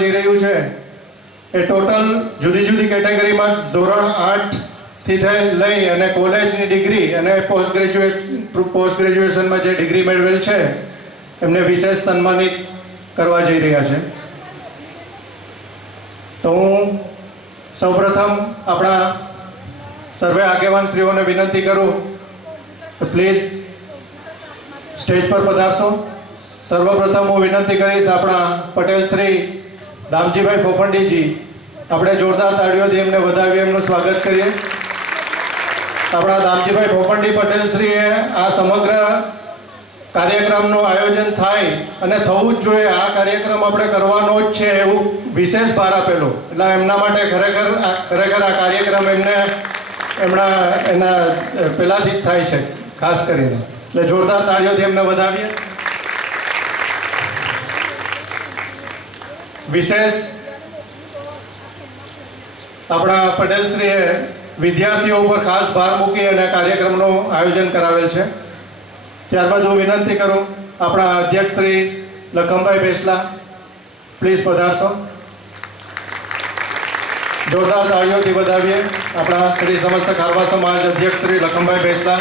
જઈ રહ્યું છે એ ટોટલ જુદી જુદી કેટેગરીમાં ધોરણ 8 થી લઈ અને કોલેજની ડિગ્રી અને પોસ્ટ ગ્રેજ્યુએશનમાં જે ડિગ્રી મેળવેલ છે એમને વિશેષ સન્માનિત કરવા જઈ રહ્યા છે. તો હું સૌપ્રથમ આપણા સર્વે આગેવાન શ્રીઓને વિનંતી કરું તો પ્લીઝ સ્ટેજ પર પધારશો. સર્વપ્રથમ હું વિનંતી કરીશ આપણા પટેલ શ્રી દામજીભાઈ ફોફંડીજી, આપણે જોરદાર તાળીઓથી એમને વધાવી એમનું સ્વાગત કરીએ. આપણા દામજીભાઈ ફોફંડી પટેલ શ્રીએ આ સમગ્ર કાર્યક્રમનું આયોજન થાય અને થવું જ જોઈએ, આ કાર્યક્રમ આપણે કરવાનો જ છે એવું વિશેષ ભાર આપેલો. એટલે એમના માટે ખરેખર આ કાર્યક્રમ એના પહેલાંથી જ થાય છે ખાસ કરીને, એટલે જોરદાર તાળીઓથી એમને વધાવીએ. વિશેષ આપણા પટેલશ્રીએ વિદ્યાર્થીઓ ઉપર ખાસ ભાર મૂકી અને કાર્યક્રમનું આયોજન કરાવેલ છે. ત્યારબાદ હું વિનંતી કરું આપણા અધ્યક્ષ શ્રી લખમભાઈ બેસલા, પ્લીઝ પધારશો. જોરદાર તાળીઓથી વધાવીએ આપણા શ્રી સમસ્ત ખારવા સમાજ અધ્યક્ષ શ્રી લખમભાઈ બેસલા.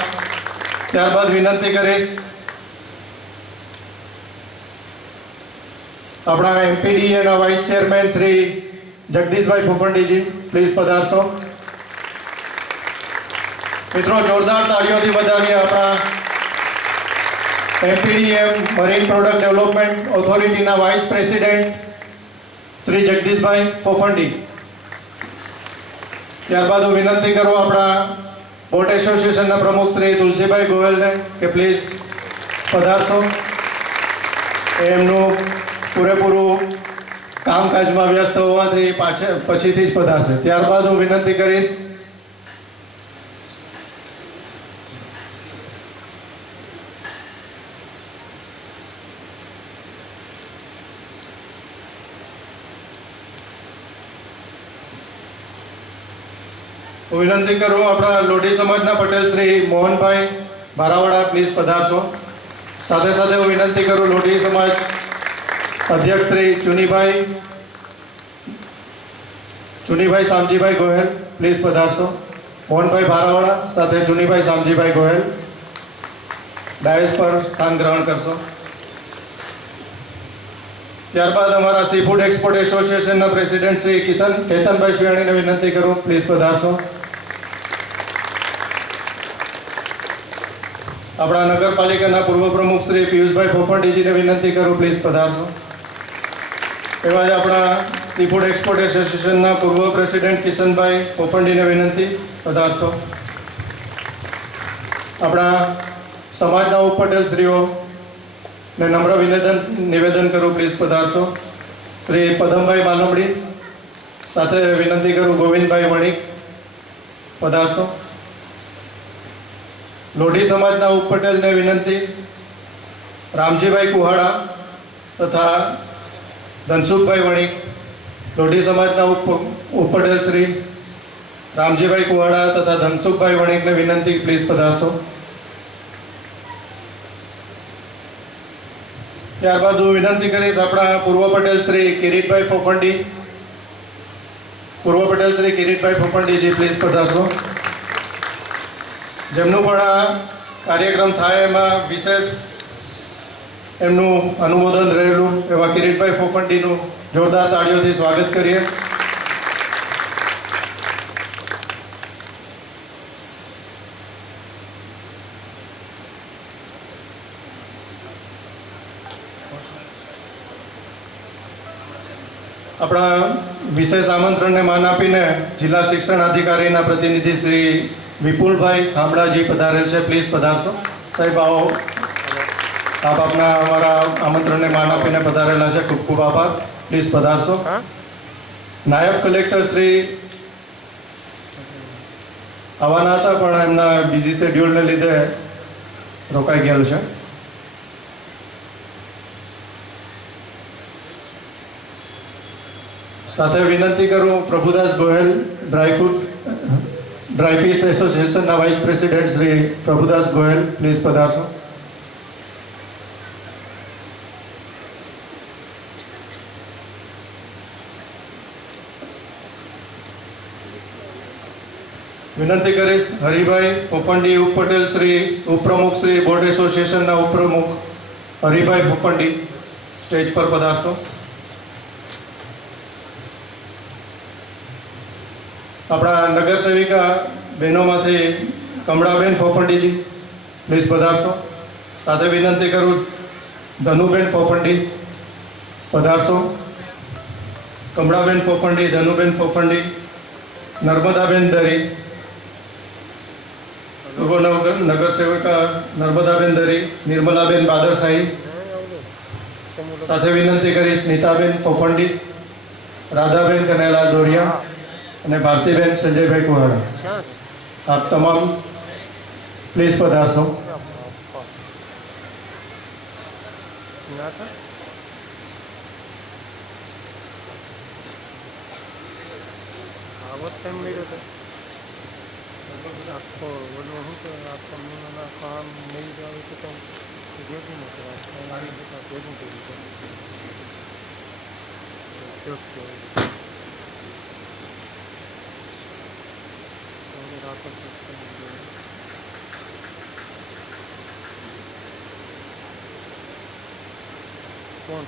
ત્યારબાદ વિનંતી કરીશ આપણા એમપીડીએના vice chairman Shri Jagdishbhai Phophandiji, please પધારશો. મિત્રો જોરદાર તાળીઓથી વધાવીએ આપણા એમપીડીએમ મરીન પ્રોડક્ટ ડેવલપમેન્ટ ઓથોરિટીના વાઇસ પ્રેસિડેન્ટ શ્રી જગદીશભાઈ ફોફંડી. ત્યારબાદ હું વિનંતી કરું આપણા બોટ એસોસિએશનના પ્રમુખ શ્રી તુલસીભાઈ ગોયલને કે પ્લીઝ પધારશો. એમનું પૂરેપૂરું કામકાજમાં વ્યસ્ત હોવાથી પછીથી જ પધારશે. ત્યારબાદ હું વિનંતી કરીશ આપણા લોઢી સમાજના પટેલ શ્રી મોહનભાઈ બારાવાડા, પ્લીઝ પધારશો. સાથે સાથે હું વિનંતી કરું લોઢી સમાજ અધ્યક્ષ શ્રી ચુનીભાઈ શામજીભાઈ ગોહેલ, પ્લીઝ પધારશો. મોહનભાઈ બારાવાડા સાથે ચુનીભાઈ શામજીભાઈ ગોહેલ ડાયસ પર સ્થાન ગ્રહણ કરશો. ત્યારબાદ અમારા સી ફૂડ એક્સપોર્ટ એસોસિએશનના પ્રેસિડેન્ટ શ્રી કેતનભાઈ શિયાણીને વિનંતી કરું, પ્લીઝ પધારશો. આપણા નગરપાલિકાના પૂર્વ પ્રમુખ શ્રી પિયુષભાઈ ફોફંડીજીને વિનંતી કરું, પ્લીઝ પધારશો. એવા જ આપણા સી ફૂડ એક્સપોર્ટ એસોસિએશનના પૂર્વ પ્રેસિડેન્ટ કિશનભાઈ ફોફંડીને વિનંતી, પધારશો. આપણા સમાજના ઉપપટેલ શ્રીઓને નમ્ર નિવેદન કરું, પ્લીઝ પધારશો. શ્રી પદમભાઈ માલમડી, સાથે વિનંતી કરું ગોવિંદભાઈ વણિક, પધારશો. લોઢી સમાજના ઉપપટેલને વિનંતી રામજીભાઈ કુહાડા તથા ધનસુખભાઈ વણિક. લોઢી સમાજના ઉપપટેલ શ્રી રામજીભાઈ કુહાડા તથા ધનસુખભાઈ વણિકને વિનંતી, પ્લીઝ પધારશો. ત્યારબાદ હું વિનંતી કરીશ આપણા પૂર્વ પટેલ શ્રી કિરીટભાઈ ફોફંડીજી, પ્લીઝ પધારશો. જેમનું પણ આ કાર્યક્રમ થાય એમાં વિશેષ એમનું અનુમોદન રહેલું એવા કિરીટભાઈ ફોફંડીનું જોરદાર તાળીઓથી સ્વાગત કરીએ. આપણા વિશેષ આમંત્રણને માન આપીને જિલ્લા શિક્ષણ અધિકારીના પ્રતિનિધિ શ્રી વિપુલભાઈ ખામડાજી પધારેલ છે, પ્લીઝ પધારશો. સાહેબ આવો, આપ આપના અમારા આમંત્રણને માન આપીને પધારેલા છે, ખૂબ ખૂબ આભાર, પ્લીઝ પધારશો. નાયબ કલેક્ટર શ્રી આવવાના હતા પણ એમના બિઝી શેડ્યુલને લીધે રોકાઈ ગયેલું છે. સાથે વિનંતી કરું પ્રભુદાસ ગોહેલ ડ્રાયફિશ એસોસિએશનના vice president Shri Prabhudas Gohel, please પધારશો. વિનંતી કરીશ હરિભાઈ ફોફંડી ઉપપટેલ શ્રી ઉપપ્રમુખ શ્રી બોર્ડ એસોસિએશનના ઉપપ્રમુખ હરિભાઈ ફોફંડી સ્ટેજ પર પધારશો. આપણા નગર સેવિકા બહેનોમાંથી કમળાબેન ફોફંડીજી પ્લીઝ પધારશો. સાથે વિનંતી કરું ધનુબેન ફોફંડી પધારશો. કમળાબેન ફોફંડી, ધનુબેન ફોફંડી, નર્મદાબેન દરી, પૂર્વ નગર સેવિકા નર્મદાબેન દરી, નિર્મલાબેન બાદરશાહી. સાથે વિનંતી કરીશ નીતાબેન ફોફંડી, રાધાબેન કનૈયાલાલ ડોરિયા અને ભારતીબેન સંજયભાઈ કુહાડા. આપ તમામ પ્લીઝ પધારશો. કોણ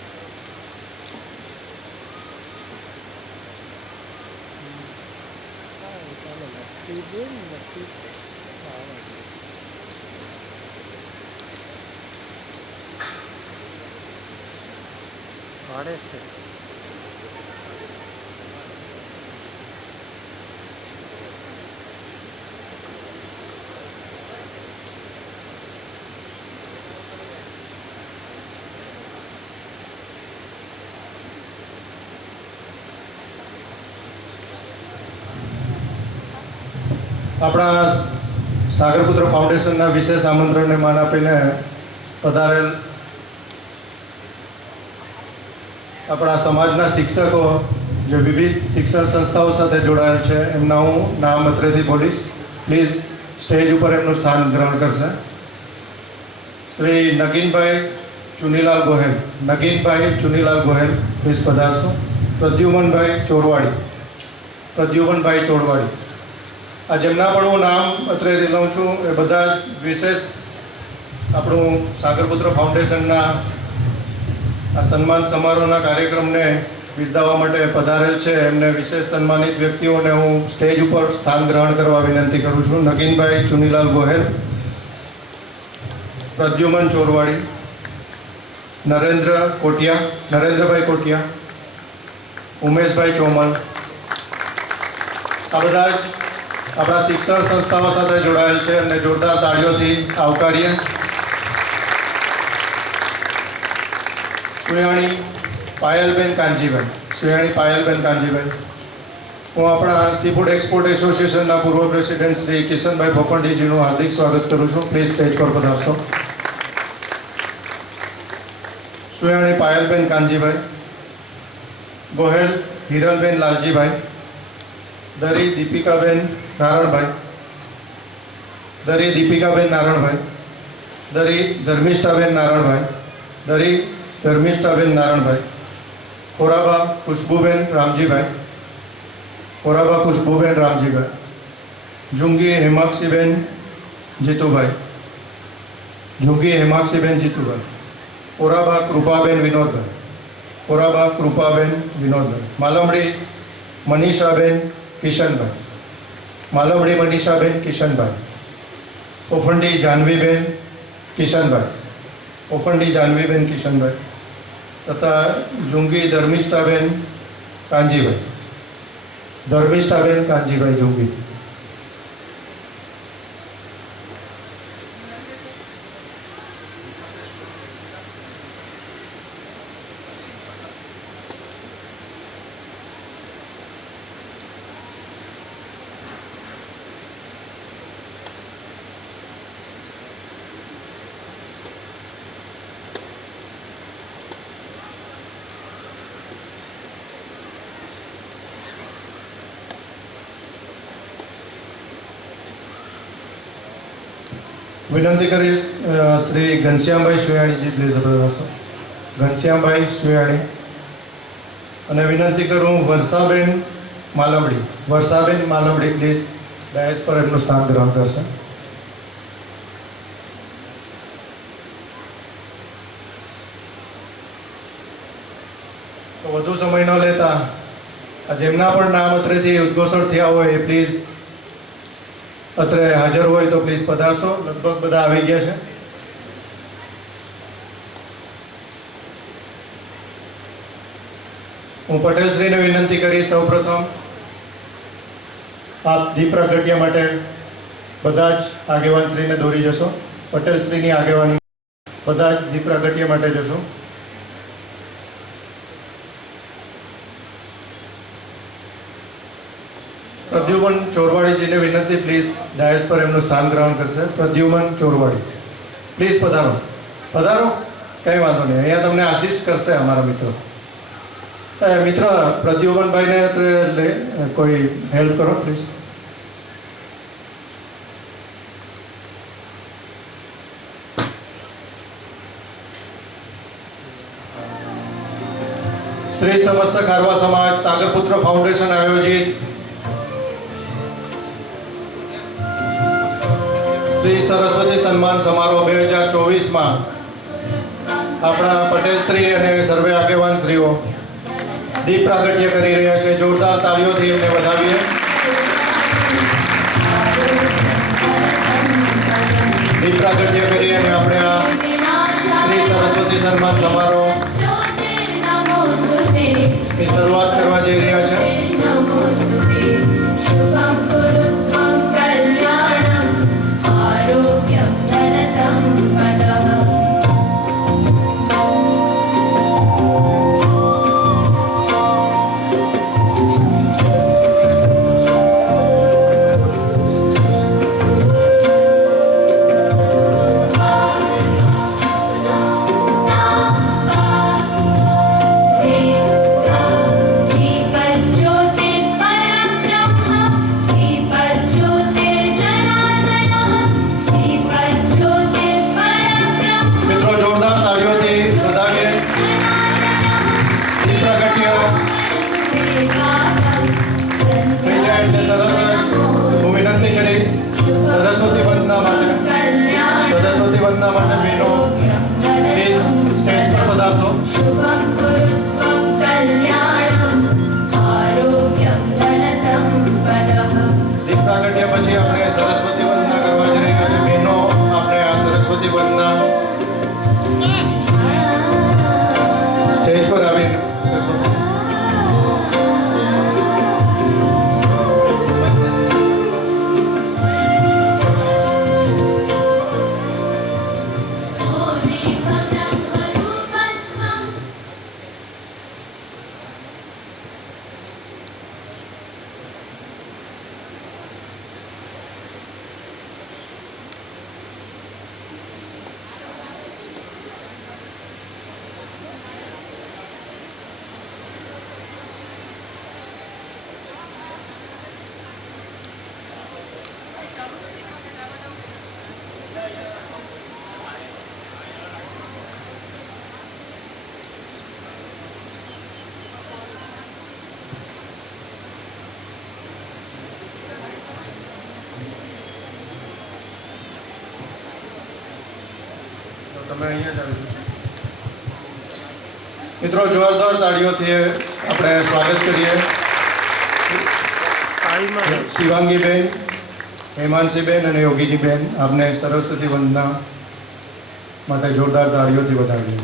ભાડે છે. આપણા સાગરપુત્ર ફાઉન્ડેશનના વિશેષ આમંત્રણને માન આપીને પધારેલ આપણા સમાજના શિક્ષકો જે વિવિધ શિક્ષણ સંસ્થાઓ સાથે જોડાયેલ છે એમના હું નામ અત્રેથી બોલીશ. પ્લીઝ સ્ટેજ ઉપર એમનું સ્થાન ગ્રહણ કરશે. શ્રી નગીનભાઈ ચુનીલાલ ગોહેલ, નગીનભાઈ ચુનીલાલ ગોહેલ પ્લીઝ પધારશો. પ્રદ્યુમનભાઈ ચોરવાડી, પ્રદ્યુમનભાઈ ચોરવાડી. આ જેમના પણ હું નામ અત્રેથી લઉં છું એ બધા વિશેષ આપણું સાગરપુત્ર ફાઉન્ડેશનના આ સન્માન સમારોહના કાર્યક્રમને બિરદાવવા માટે પધારેલ છે. એમને વિશેષ સન્માનિત વ્યક્તિઓને હું સ્ટેજ ઉપર સ્થાન ગ્રહણ કરવા વિનંતી કરું છું. નગીનભાઈ ચુનીલાલ ગોહેલ, પ્રદ્યુમન ચોરવાડી, નરેન્દ્રભાઈ કોટિયા, ઉમેશભાઈ ચોમલ. આ બધા જ આપણા શિક્ષણ સંસ્થાઓ સાથે જોડાયેલ છે. એમને જોરદાર તાળીઓથી આવકારીએ. સુયાણી પાયલબેન કાનજીભાઈ, સુયાણી પાયલબેન કાનજીભાઈ. હું આપણા સીફૂડ એક્સપોર્ટ એસોસિએશનના પૂર્વ પ્રેસિડેન્ટ શ્રી કિશનભાઈ ફોફંડીજીનું હાર્દિક સ્વાગત કરું છું. પ્લીઝ સ્ટેજ પર પધારશો. સુયાણી પાયલબેન કાનજીભાઈ, ગોહેલ હિરલબેન લાલજીભાઈ, દરી દીપિકાબેન નારણભાઈ, દરી દીપિકાબેન નારણભાઈ, દરી ધર્મિષ્ઠાબેન નારણભાઈ, દરી ધર્મિષ્ઠાબેન નારણભાઈ, ખોરાબા ખુશ્બુબેન રામજીભાઈ, ખોરાબા ખુશ્બુબેન રામજીભાઈ, જુંગી હેમાક્ષીબેન જીતુભાઈ, જુંગી હેમાક્ષીબેન જીતુભાઈ, ખોરાબા કૃપાબેન વિનોદભાઈ, ખોરાબા કૃપાબેન વિનોદભાઈ, માલમડી મનીષાબેન કિશનભાઈ, માલવડી મનીષાબેન કિશનભાઈ, પોફંડી જાનવીબેન કિશનભાઈ, પોફંડી જાનવીબેન કિશનભાઈ તથા જુંગી ધર્મિષ્ઠાબેન કાનજીભાઈ, ધર્મિષ્ઠાબેન કાનજીભાઈ જુંગી. વિનંતી કરીશ શ્રી ઘનશ્યામભાઈ સુયાણીજી પ્લીઝ પધારશો. ઘનશ્યામભાઈ સુયાણી. અને વિનંતી કરું વર્ષાબેન માલવડી, વર્ષાબેન માલવડી પ્લીઝ ડાયસ પર એમનું સ્થાન ગ્રહણ કરશે. તો વધુ સમય ન લેતા જેમના પણ નામ અત્રેથી ઉદ્ઘોષણ થયા હોય એ પ્લીઝ અત્રે હાજર હોય તો પ્લીઝ પધારશો. લગભગ બધા આવી ગયા છે. હું પટેલશ્રીને વિનંતી કરી સૌપ્રથમ આપ દીપ પ્રાગટ્ય માટે બધા જ આગેવાનશ્રીને દોરી જશો. પટેલશ્રીની આગેવાની બધા જ દીપ પ્રાગટ્ય માટે જશો. પ્રદ્યુમન ચોરવાડીજીને વિનંતી પ્લીઝ ડાયસ પર એમનું સ્થાન ગ્રહણ કરશે. પ્રદ્યુમન ચોરવાડી પ્લીઝ પધારો. પધારો, કંઈ વાંધો નહીં. અહીંયા તમને આસિસ્ટ કરશે અમારા મિત્રો. મિત્ર પ્રદ્યુમનભાઈને કોઈ હેલ્પ કરો પ્લીઝ. શ્રી સમસ્ત ખારવા સમાજ સાગરપુત્ર ફાઉન્ડેશન આયોજિત શ્રી સરસ્વતી સન્માન સમારોહ 2024માં આપણા પટેલશ્રી અને સર્વે આગેવાનશ્રીઓ દીપ પ્રાગટ્ય કરી રહ્યા છે. જોરદાર તાળીઓથી એમને વધાવીએ. દીપ પ્રાગટ્ય કરી અને આપણે આ શ્રી સરસ્વતી સન્માન સમારોહ ની શરૂઆત કરવા જઈ રહ્યા છે. સરસ્વતી વંદના માટે બહેનો પ્લીઝ સ્ટેજ પર પધારશો. દીપ પ્રાગટ્ય પછી આપણે સરસ્વતી વંદના કરવા જઈ રહ્યા છીએ. બહેનો આપણે આ સરસ્વતી વંદના સ્ટેજ પર આવીને કરશો. તમે અહીંયા જ આવી જાઓ. મિત્રો જોરદાર તાળીઓથી આપણે સ્વાગત કરીએ શિવાંગીબેન, હેમાંશીબેન અને યોગીજીબેન. આપને સરસ્વતી વંદના માટે જોરદાર તાળીઓથી વધાવીએ.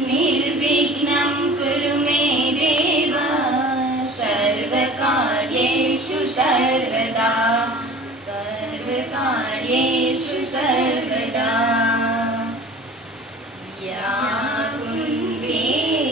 निर्विघ्नं कुरु मे देव सर्वकार्येषु सर्वदा या कुन्देषु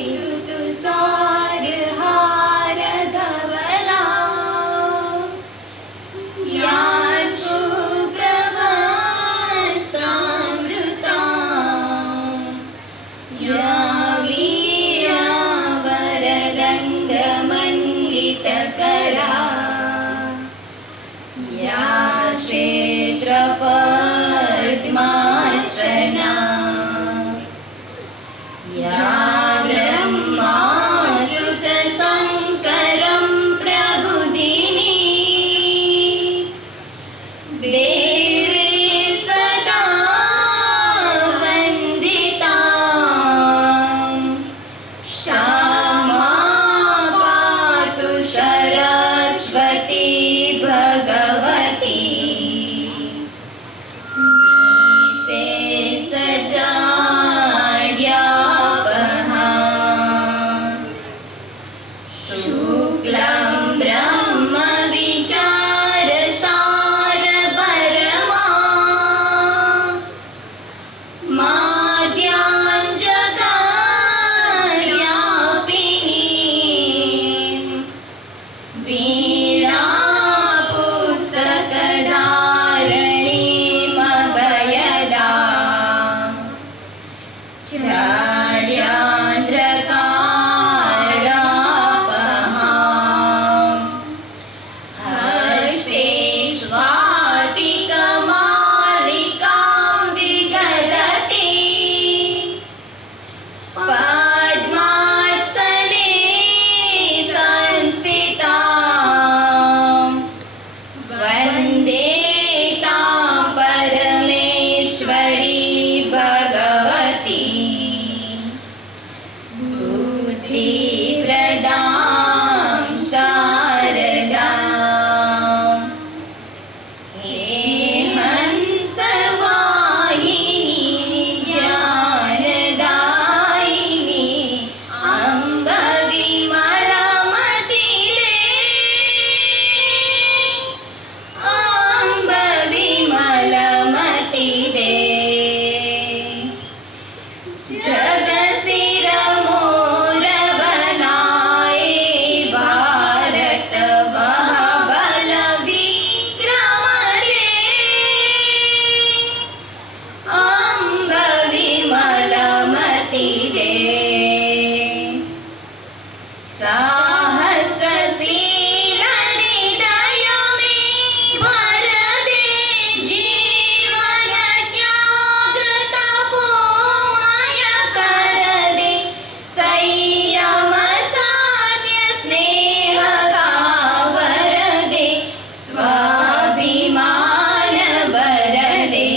करा या क्षेत्रपद्मासना या ब्रह्मासुतशङ्करं प्रबुधिनी देवी सदा वन्दिता श्यामा पातु सरस्वती भगवती निशेषजाड्यापहा शुक्लं ब्रह्म विचारसार परमा माद्याञ्जकार्यापिनीं वीणापुस्तकधारिणीमभयदा चार्यान्द्रकारापहां हस्ते स्वातिकमालिकां विगलति पद्मासने संस्थितां वन्दे तां परमेश्वरी भगवती बुद्धिप्रदां शारदां हे हंसवाहिनी ज्ञानदायिनी अम्ब विमलमतिले अम्ब विमलमतिले जगसिर मोर बनाए भारत वह बल विक्रम दे अम्ब विमलमति दे साहसशील हृदय में भर दे जीवन त्याग तपोमय कर दे संयम साध्य स्नेह का वर दे स्वाभिमान वर दे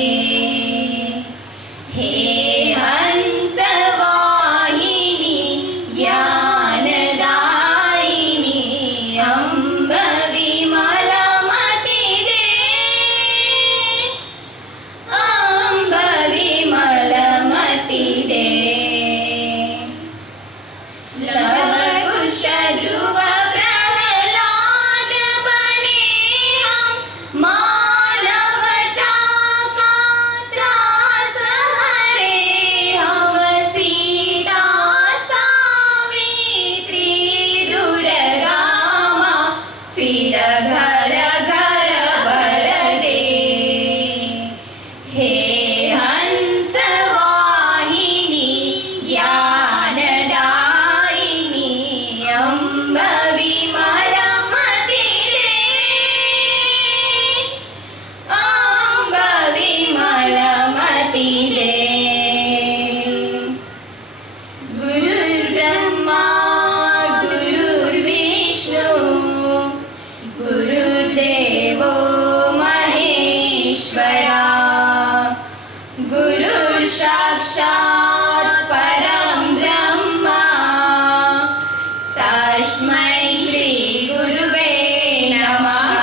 हे हंसवाहिनी ज्ञानदायिनी अम्ब विमलमति दे अम्ब विमलमति दे लवकुश ध्रुव प्रह्लाद बने हम मानवता का त्रास हरे हम सीता सावित्री दुर्गा माँ फिर घर घर भर दे हे हंसवाहिनी ज्ञानदायिनी अम्ब विमलमति दे अम्ब विमलमति दे गुरुर्ब्रह्मा गुरुर्विष्णु गुरुर्देवो महेश्वरा गुरुर्साक्षात् परं ब्रह्म तस्मै श्री गुरुवे नमः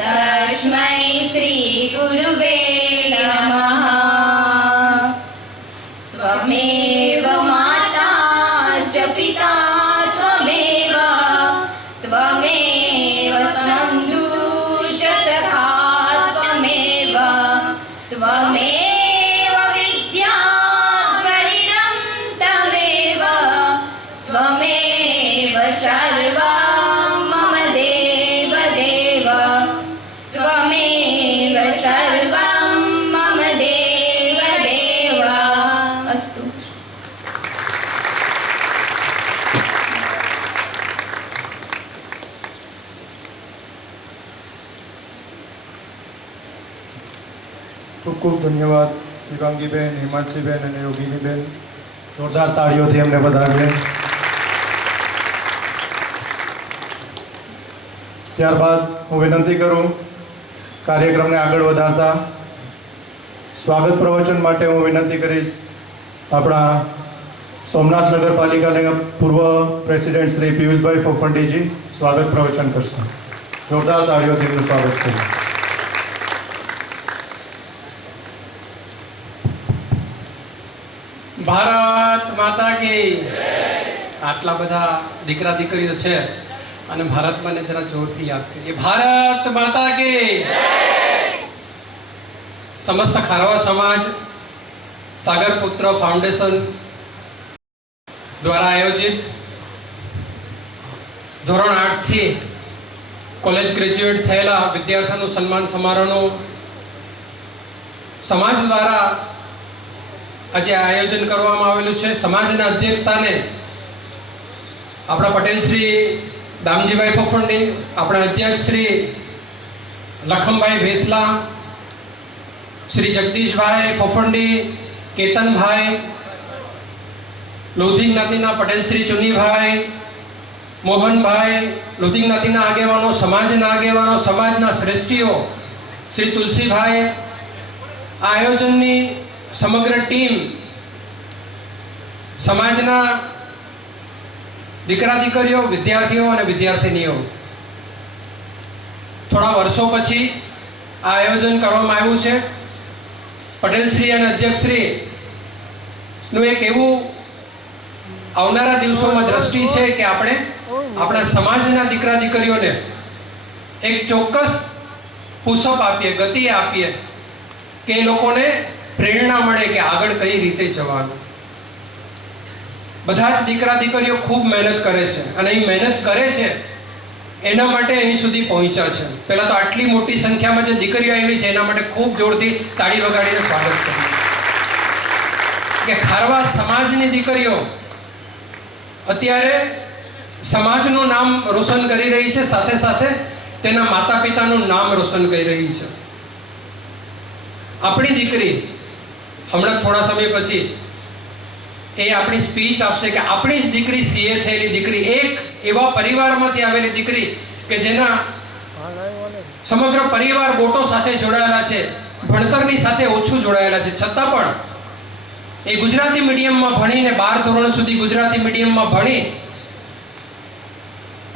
तस्मै श्री गुरुवे नमः त्वमेव माता च पिता त्वमेव त्वमेव बन्धुश्च सखा त्वमेव त्वमेव विद्या द्रविणं तमेव त्वमेव सर्वं मम देव देव त्वमेव सर्वं मम देव देव अस्तु। ખૂબ ખૂબ ધન્યવાદ શિવાંગીબેન, હિમાંશીબેન અને યોગીનીબેન. જોરદાર તાળીઓથી એમને વધાવીએ. ત્યારબાદ હું વિનંતી કરું કાર્યક્રમને આગળ વધારતા સ્વાગત પ્રવચન માટે હું વિનંતી કરીશ આપણા સોમનાથ નગરપાલિકાના પૂર્વ પ્રેસિડેન્ટ શ્રી પિયુષભાઈ ફોફંડીજી સ્વાગત પ્રવચન કરશે. જોરદાર તાળીઓથી એમનું સ્વાગત કરીએ. ભારત માતા કી. આટલા બધા દીકરા દીકરીઓ છે અને ભારત મને જરા જોરથી યાદ કરીએ. ભારત માતા કી. સમસ્ત ખારવા સમાજ સાગર પુત્ર ફાઉન્ડેશન દ્વારા આયોજિત ધોરણ 8 થી કોલેજ ગ્રેજ્યુએટ થયેલા વિદ્યાર્થીઓનું સન્માન સમારોહનું સમાજ દ્વારા આજે આયોજન કરવામાં આવેલું છે. સમાજના અધ્યક્ષ સ્થાને આપણા પટેલ શ્રી દામજીભાઈ ફોફંડી, આપણા અધ્યક્ષ શ્રી લખમભાઈ ભેસલા, શ્રી જગદીશભાઈ ફોફંડી, કેતનભાઈ, લોધી જ્ઞાતિના પટેલ શ્રી ચુનીભાઈ, મોહનભાઈ, લોધી જ્ઞાતિના આગેવાનો, સમાજના આગેવાનો, સમાજના શ્રેષ્ઠીઓ શ્રી તુલસીભાઈ, આ આયોજનની સમગ્ર ટીમ, સમાજના દીકરા દીકરીઓ, વિદ્યાર્થીઓ અને વિદ્યાર્થિનીઓ, થોડા વર્ષો પછી આ આયોજન કરવામાં આવ્યું છે. પટેલશ્રી અને અધ્યક્ષશ્રી નું એક એવું આવનારા દિવસોમાં દ્રષ્ટિ છે કે આપણે આપણા સમાજના દીકરા દીકરીઓને એક ચોક્કસ પુશઅપ આપીએ, ગતિ આપીએ કે એ લોકોને પ્રેરણા મળે કે આગળ કઈ રીતે જવાનું. બધા જ દીકરા દીકરીઓ ખૂબ મહેનત કરે છે અને એ મહેનત કરે છે એના માટે અહીં સુધી પહોંચ્યા છે. પહેલા તો આટલી મોટી સંખ્યામાં જે દીકરીઓ આવી છે એના માટે ખૂબ જોરથી તાળી વગાડીને સ્વાગત કરીએ કે ખારવા સમાજની દીકરીઓ અત્યારે સમાજનું નામ રોશન કરી રહી છે, સાથે સાથે તેના માતા પિતાનું નામ રોશન કરી રહી છે. આપણી દીકરી હમણાં થોડા સમય પછી એ આપણી સ્પીચ આપશે કે આપણી જ દીકરી સીએ થયેલી દીકરી, એક એવા પરિવારમાંથી આવેલી દીકરી કે જેના સમગ્ર પરિવાર બોટો સાથે જોડાયેલા છે, ભણતરની સાથે ઓછું જોડાયેલા છે, છતાં પણ એ ગુજરાતી મીડિયમમાં ભણીને 12 ધોરણ સુધી ગુજરાતી મીડિયમમાં ભણી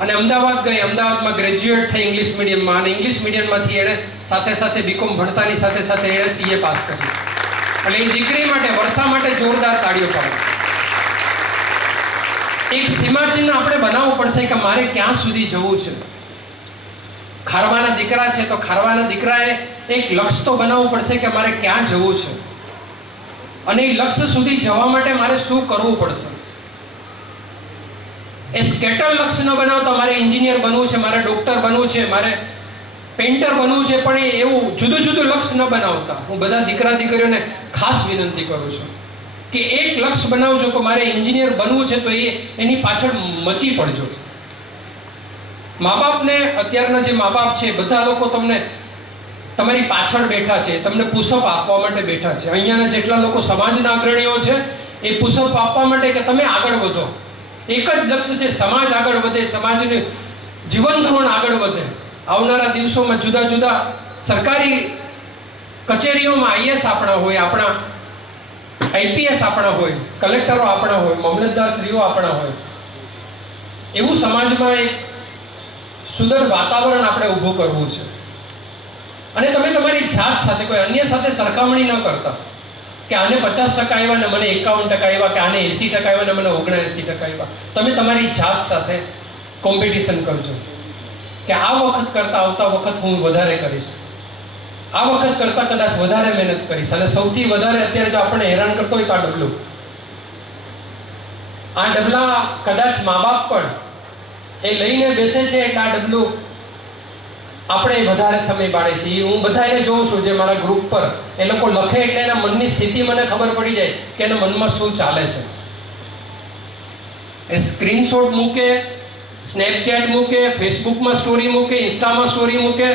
અને અમદાવાદ ગઈ. અમદાવાદમાં ગ્રેજ્યુએટ થઈ ઇંગ્લિશ મીડિયમમાં, અને ઇંગ્લિશ મીડિયમમાંથી એણે સાથે સાથે બીકોમ ભણતાની સાથે સાથે એણે સીએ પાસ કરી. એટલે એ દીકરી માટે, વર્ષા માટે જોરદાર તાળીઓ પાડો. એક સીમાચિહ્ન આપણે બનાવવું પડશે કે મારે ક્યાં સુધી જવું છે. ખારવાના દીકરા છે તો ખારવાના દીકરાએ એક લક્ષ્ય તો બનાવવું પડશે કે મારે ક્યાં જવું છે અને એ લક્ષ્ય સુધી જવા માટે મારે શું કરવું પડશે. એ સ્કેટર લક્ષ્ય ન બનાવતા મારે એન્જિનિયર બનવું છે, મારે ડોક્ટર બનવું છે, મારે પેન્ટર બનવું છે, પણ એ એવું જુદું જુદું લક્ષ્ય ન બનાવતા હું બધા દીકરા દીકરીઓને ખાસ વિનંતી કરું છું કે એક લક્ષ્ય બનાવજો કે મારે એન્જિનિયર બનવું છે તો એની પાછળ મચી પડજો. મા બાપને, અત્યારના જે મા બાપ છે બધા લોકો તમને તમારી પાછળ બેઠા છે, તમને પુશઅપ આપવા માટે બેઠા છે. અહીંયાના જેટલા લોકો સમાજના અગ્રણીઓ છે એ પુશઅપ આપવા માટે કે તમે આગળ વધો. એક જ લક્ષ્ય છે, સમાજ આગળ વધે, સમાજનું જીવન ધોરણ આગળ વધે. આવનારા દિવસોમાં જુદા જુદા સરકારી કચેરીઓમાં આઈએસ આપણા હોય, આપણા આઈપીએસ આપણા હોય, કલેક્ટરો આપણા હોય, મામલતદારશ્રીઓ આપણા હોય, એવું સમાજમાં એક સુંદર વાતાવરણ આપણે ઊભું કરવું છે. અને તમે તમારી જાત સાથે, કોઈ અન્ય સાથે સરખામણી ન કરતા કે આને 50% આવ્યા ને મને 51% આવ્યા, કે આને 80% આવ્યા ને મને 79% આવ્યા. તમે તમારી જાત સાથે કોમ્પિટિશન કરજો કે આ વખત કરતા આવતા વખત હું વધારે કરીશ, આ વખત કરતા કદાચ વધારે મહેનત કરીશ. અને સૌથી વધારે અત્યારે જો આપણને હેરાન કરતો હોય તો આ ડબલું, આ ડબલા કદાચ મા બાપ પણ એ લઈને બેસે છે એટલે આ ડબલું આપણે વધારે સમય બાળે છે. હું બધાને જોઉં છું જે મારા ગ્રુપ પર એ લોકો લખે એટલે એના મનની સ્થિતિ મને ખબર પડી જાય કે એના મનમાં શું ચાલે છે. એ સ્ક્રીનશોટ મૂકે, સ્નેપચેટ મૂકે, ફેસબુકમાં સ્ટોરી મૂકે, ઇન્સ્ટામાં સ્ટોરી મૂકે,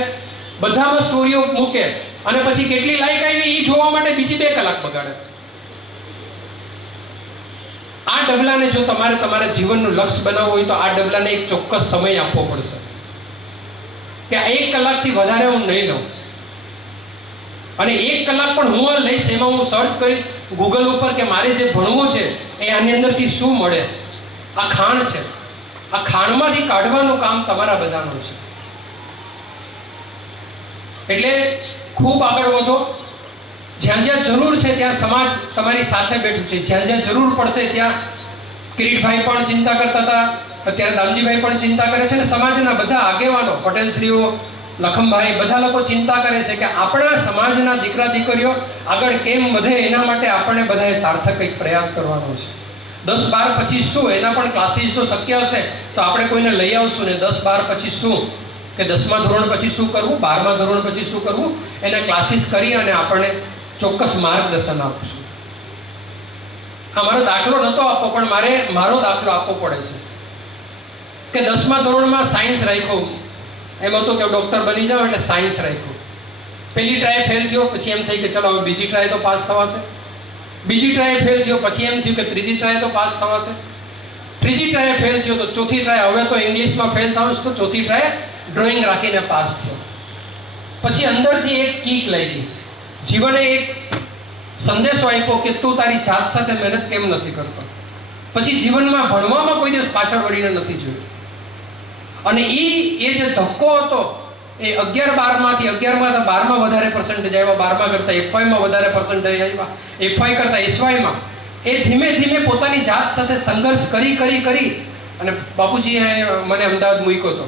બધામાં સ્ટોરીઓ મૂકે અને પછી કેટલી લાઈક આવી એ જોવા માટે બીજી 2 કલાક બગાડે. આ ડગલાને જો તમારે તમારા જીવનનું લક્ષ્ય બનાવવું હોય તો આ ડગલાને એક ચોક્કસ સમય આપવો પડશે કે આ 1 કલાકથી વધારે હું નહીં લઉં. અને 1 કલાક પણ હું લઈશ, એમાં હું સર્ચ કરીશ ગૂગલ ઉપર કે મારે જે ભણવું છે એ આની અંદરથી શું મળે. આ ખાણ છે, આ ખાણમાંથી કાઢવાનું કામ તમારા બધાનું છે. એટલે ખૂબ આગળ વધો. જ્યાં જ્યાં જરૂર છે ત્યાં સમાજ તમારી સાથે બેઠું છે. જ્યાં જ્યાં જરૂર પડશે ત્યાં કિરીટભાઈ પણ ચિંતા કરતા હતા, અત્યારે દામજીભાઈ પણ ચિંતા કરે છે, અને સમાજના બધા આગેવાનો પટેલશ્રીઓ, લખમભાઈ, બધા લોકો ચિંતા કરે છે કે આપણા સમાજના દીકરા દીકરીઓ આગળ કેમ વધે. એના માટે આપણે બધાએ સાર્થક કંઈક પ્રયાસ કરવાનો છે. 10, 12, 25 શું એના પણ ક્લાસીસ તો શક્ય હશે તો આપણે કોઈને લઈ આવશું ને 10, 12, 25 શું કે 10મા ધોરણ પછી શું કરવું, 12મા ધોરણ પછી શું કરવું, એના ક્લાસીસ કરી અને આપણે ચોક્કસ માર્ગદર્શન આપશું. હા, મારો દાખલો નહોતો આપવો પણ મારો દાખલો આપવો પડે છે કે 10મા ધોરણમાં સાયન્સ રાખ્યું. એમ હતું કે ડૉક્ટર બની જાવ એટલે સાયન્સ રાખ્યું. પહેલી ટ્રાય ફેલ થયો, પછી એમ થઈ કે ચલો હવે બીજી ટ્રાય તો પાસ થવાશે. બીજી ટ્રાય ફેલ થયો, પછી એમ થયું કે ત્રીજી ટ્રાય તો પાસ થવાશે. ત્રીજી ટ્રાય ફેલ થયો તો ચોથી ટ્રાય, હવે તો ઇંગ્લિશમાં ફેલ થવાનું તો ચોથી ટ્રાય ડ્રોઈંગ રાખીને પાસ થયો. પછી અંદરથી એક કીક લાગી. જીવને એક સંદેશો આપ્યો કે તું તારી જાત સાથે મહેનત કેમ નથી કરતો. પછી જીવનમાં ભણવામાં કોઈ દિવસ પાછળ વળીને નથી જોયું. અને એ જે ધક્કો હતો એ 11, 12માંથી 11માં 12માં વધારે પર્સન્ટેજ આવ્યા, 12માં કરતાં FYમાં વધારે પર્સન્ટેજ આવ્યા, FY કરતાં SYમાં. એ ધીમે ધીમે પોતાની જાત સાથે સંઘર્ષ કરી અને બાપુજીએ મને અમદાવાદ મૂક્યો હતો.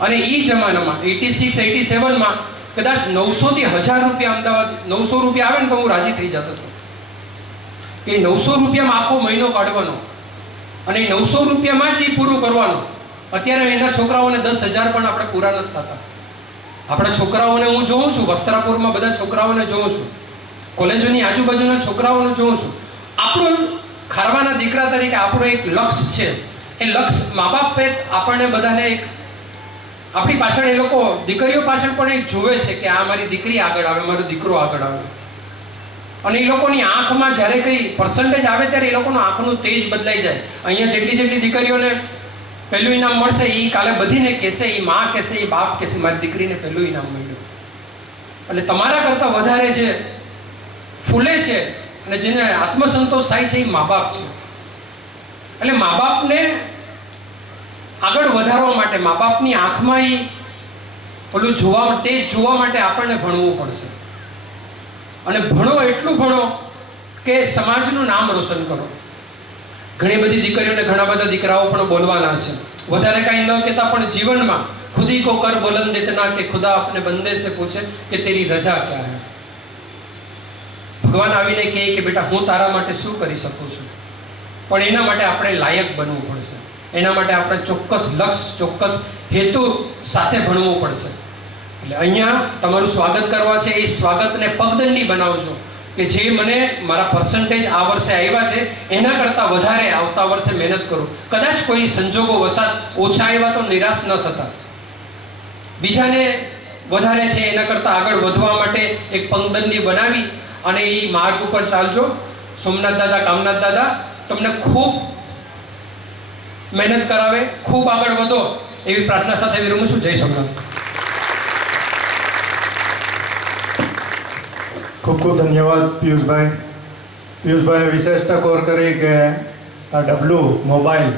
અને એ જમાનામાં 86, 87માં કદાચ 900 થી 1000 રૂપિયા અમદાવાદ 900 રૂપિયા આવે ને તો હું રાજી થઈ જતો હતો કે 900 રૂપિયામાં આખો મહિનો કાઢવાનો અને 900 રૂપિયામાં જ એ પૂરું કરવાનું. અત્યારે એના છોકરાઓને 10,000 પણ આપણે પૂરા નથી થતા. આપણા છોકરાઓને હું જોઉં છું, વસ્ત્રાપુરમાં બધા છોકરાઓને જોઉં છું, કોલેજોની આજુબાજુના છોકરાઓને જોઉં છું. આપણું ખારવાના દીકરા તરીકે આપણું એક લક્ષ્ય છે. એ લક્ષ્ય મા બાપે આપણને બધાને એક આપણી પાછળ એ લોકો દીકરીઓ પાછળ પણ એક જોવે છે કે આ મારી દીકરી આગળ આવે, મારો દીકરો આગળ આવે. અને એ લોકોની આંખમાં જ્યારે કંઈ પર્સન્ટેજ આવે ત્યારે એ લોકોનું આંખનું તેજ બદલાઈ જાય. અહીંયા જેટલી દીકરીઓને પહેલું ઇનામ મળશે એ કાલે બધીને કહેશે, એ માં કહેશે, એ બાપ કહેશે મારી દીકરીને પહેલું ઇનામ મળ્યું. એટલે તમારા કરતાં વધારે જે ફૂલે છે અને જેને આત્મસંતોષ થાય છે એ મા બાપ છે. એટલે મા બાપને આગળ વધારવા માટે, મા બાપની આંખમાં એ પેલું તેજ જોવા માટે આપણને ભણવું પડશે. અને ભણો, એટલું ભણો કે સમાજનું નામ રોશન કરો. ઘણી બધી દીકરીઓને ઘણા બધા દીકરાઓ પણ બોલવાના છે. વધારે કાંઈ ન કહેતા પણ જીવનમાં ખુદી કો કર બુલંદ ઇतना કે ખુદા अपने बंदे से पूछे કે તેરી રજા ક્યાં હૈ. ભગવાન આવીને કહે કે બેટા હું તારા માટે શું કરી શકું છું, પણ એના માટે આપણે લાયક બનવું પડશે. એના માટે આપણે ચોક્કસ લક્ષ્ય, ચોક્કસ હેતુ સાથે ભણવું પડશે. એટલે અહીંયા તમારું સ્વાગત કરવા છે. એ સ્વાગતને પગદંડી બનાવજો કે જે મને મારા પર્સન્ટેજ આ વર્ષે આવ્યા છે એના કરતાં વધારે આવતા વર્ષે મહેનત કરું. કદાચ કોઈ સંજોગો વસાત ઓછા આવ્યા તો નિરાશ ન થતા. બીજાને વધારે છે એના કરતાં આગળ વધવા માટે એક પગદંડી બનાવી અને એ માર્ગ ઉપર ચાલજો. સોમનાથ દાદા, કામનાથ દાદા તમને ખૂબ મહેનત કરાવે, ખૂબ આગળ વધો એવી પ્રાર્થના સાથે વિરમું છું. જય સોમનાથ. ખૂબ ખૂબ ધન્યવાદ પિયુષભાઈ. પિયુષભાઈએ વિશેષ ટકોર કરી કે આ ડબલું મોબાઈલ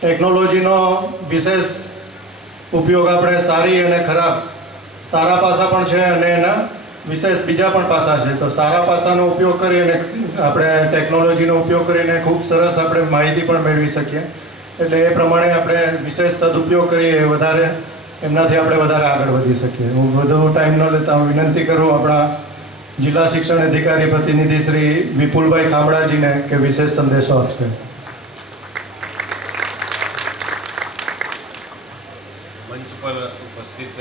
ટેકનોલોજીનો વિશેષ ઉપયોગ આપણે સારી અને ખરાબ, સારા પાસા પણ છે અને એના વિશેષ બીજા પણ પાસા છે. તો સારા પાસાનો ઉપયોગ કરીને આપણે ટેકનોલોજીનો ઉપયોગ કરીને ખૂબ સરસ આપણે માહિતી પણ મેળવી શકીએ. એટલે એ પ્રમાણે આપણે વિશેષ સદુપયોગ કરીએ વધારે એમનાથી આપણે વધારે આગળ વધી શકીએ. હું વધુ ટાઈમ ન લેતા હું વિનંતી કરું આપણા જિલ્લા શિક્ષણ અધિકારી પ્રતિનિધિ શ્રી વિપુલભાઈ ખામડાજીને કે વિશેષ સંદેશો આપશે. મંચ પર ઉપસ્થિત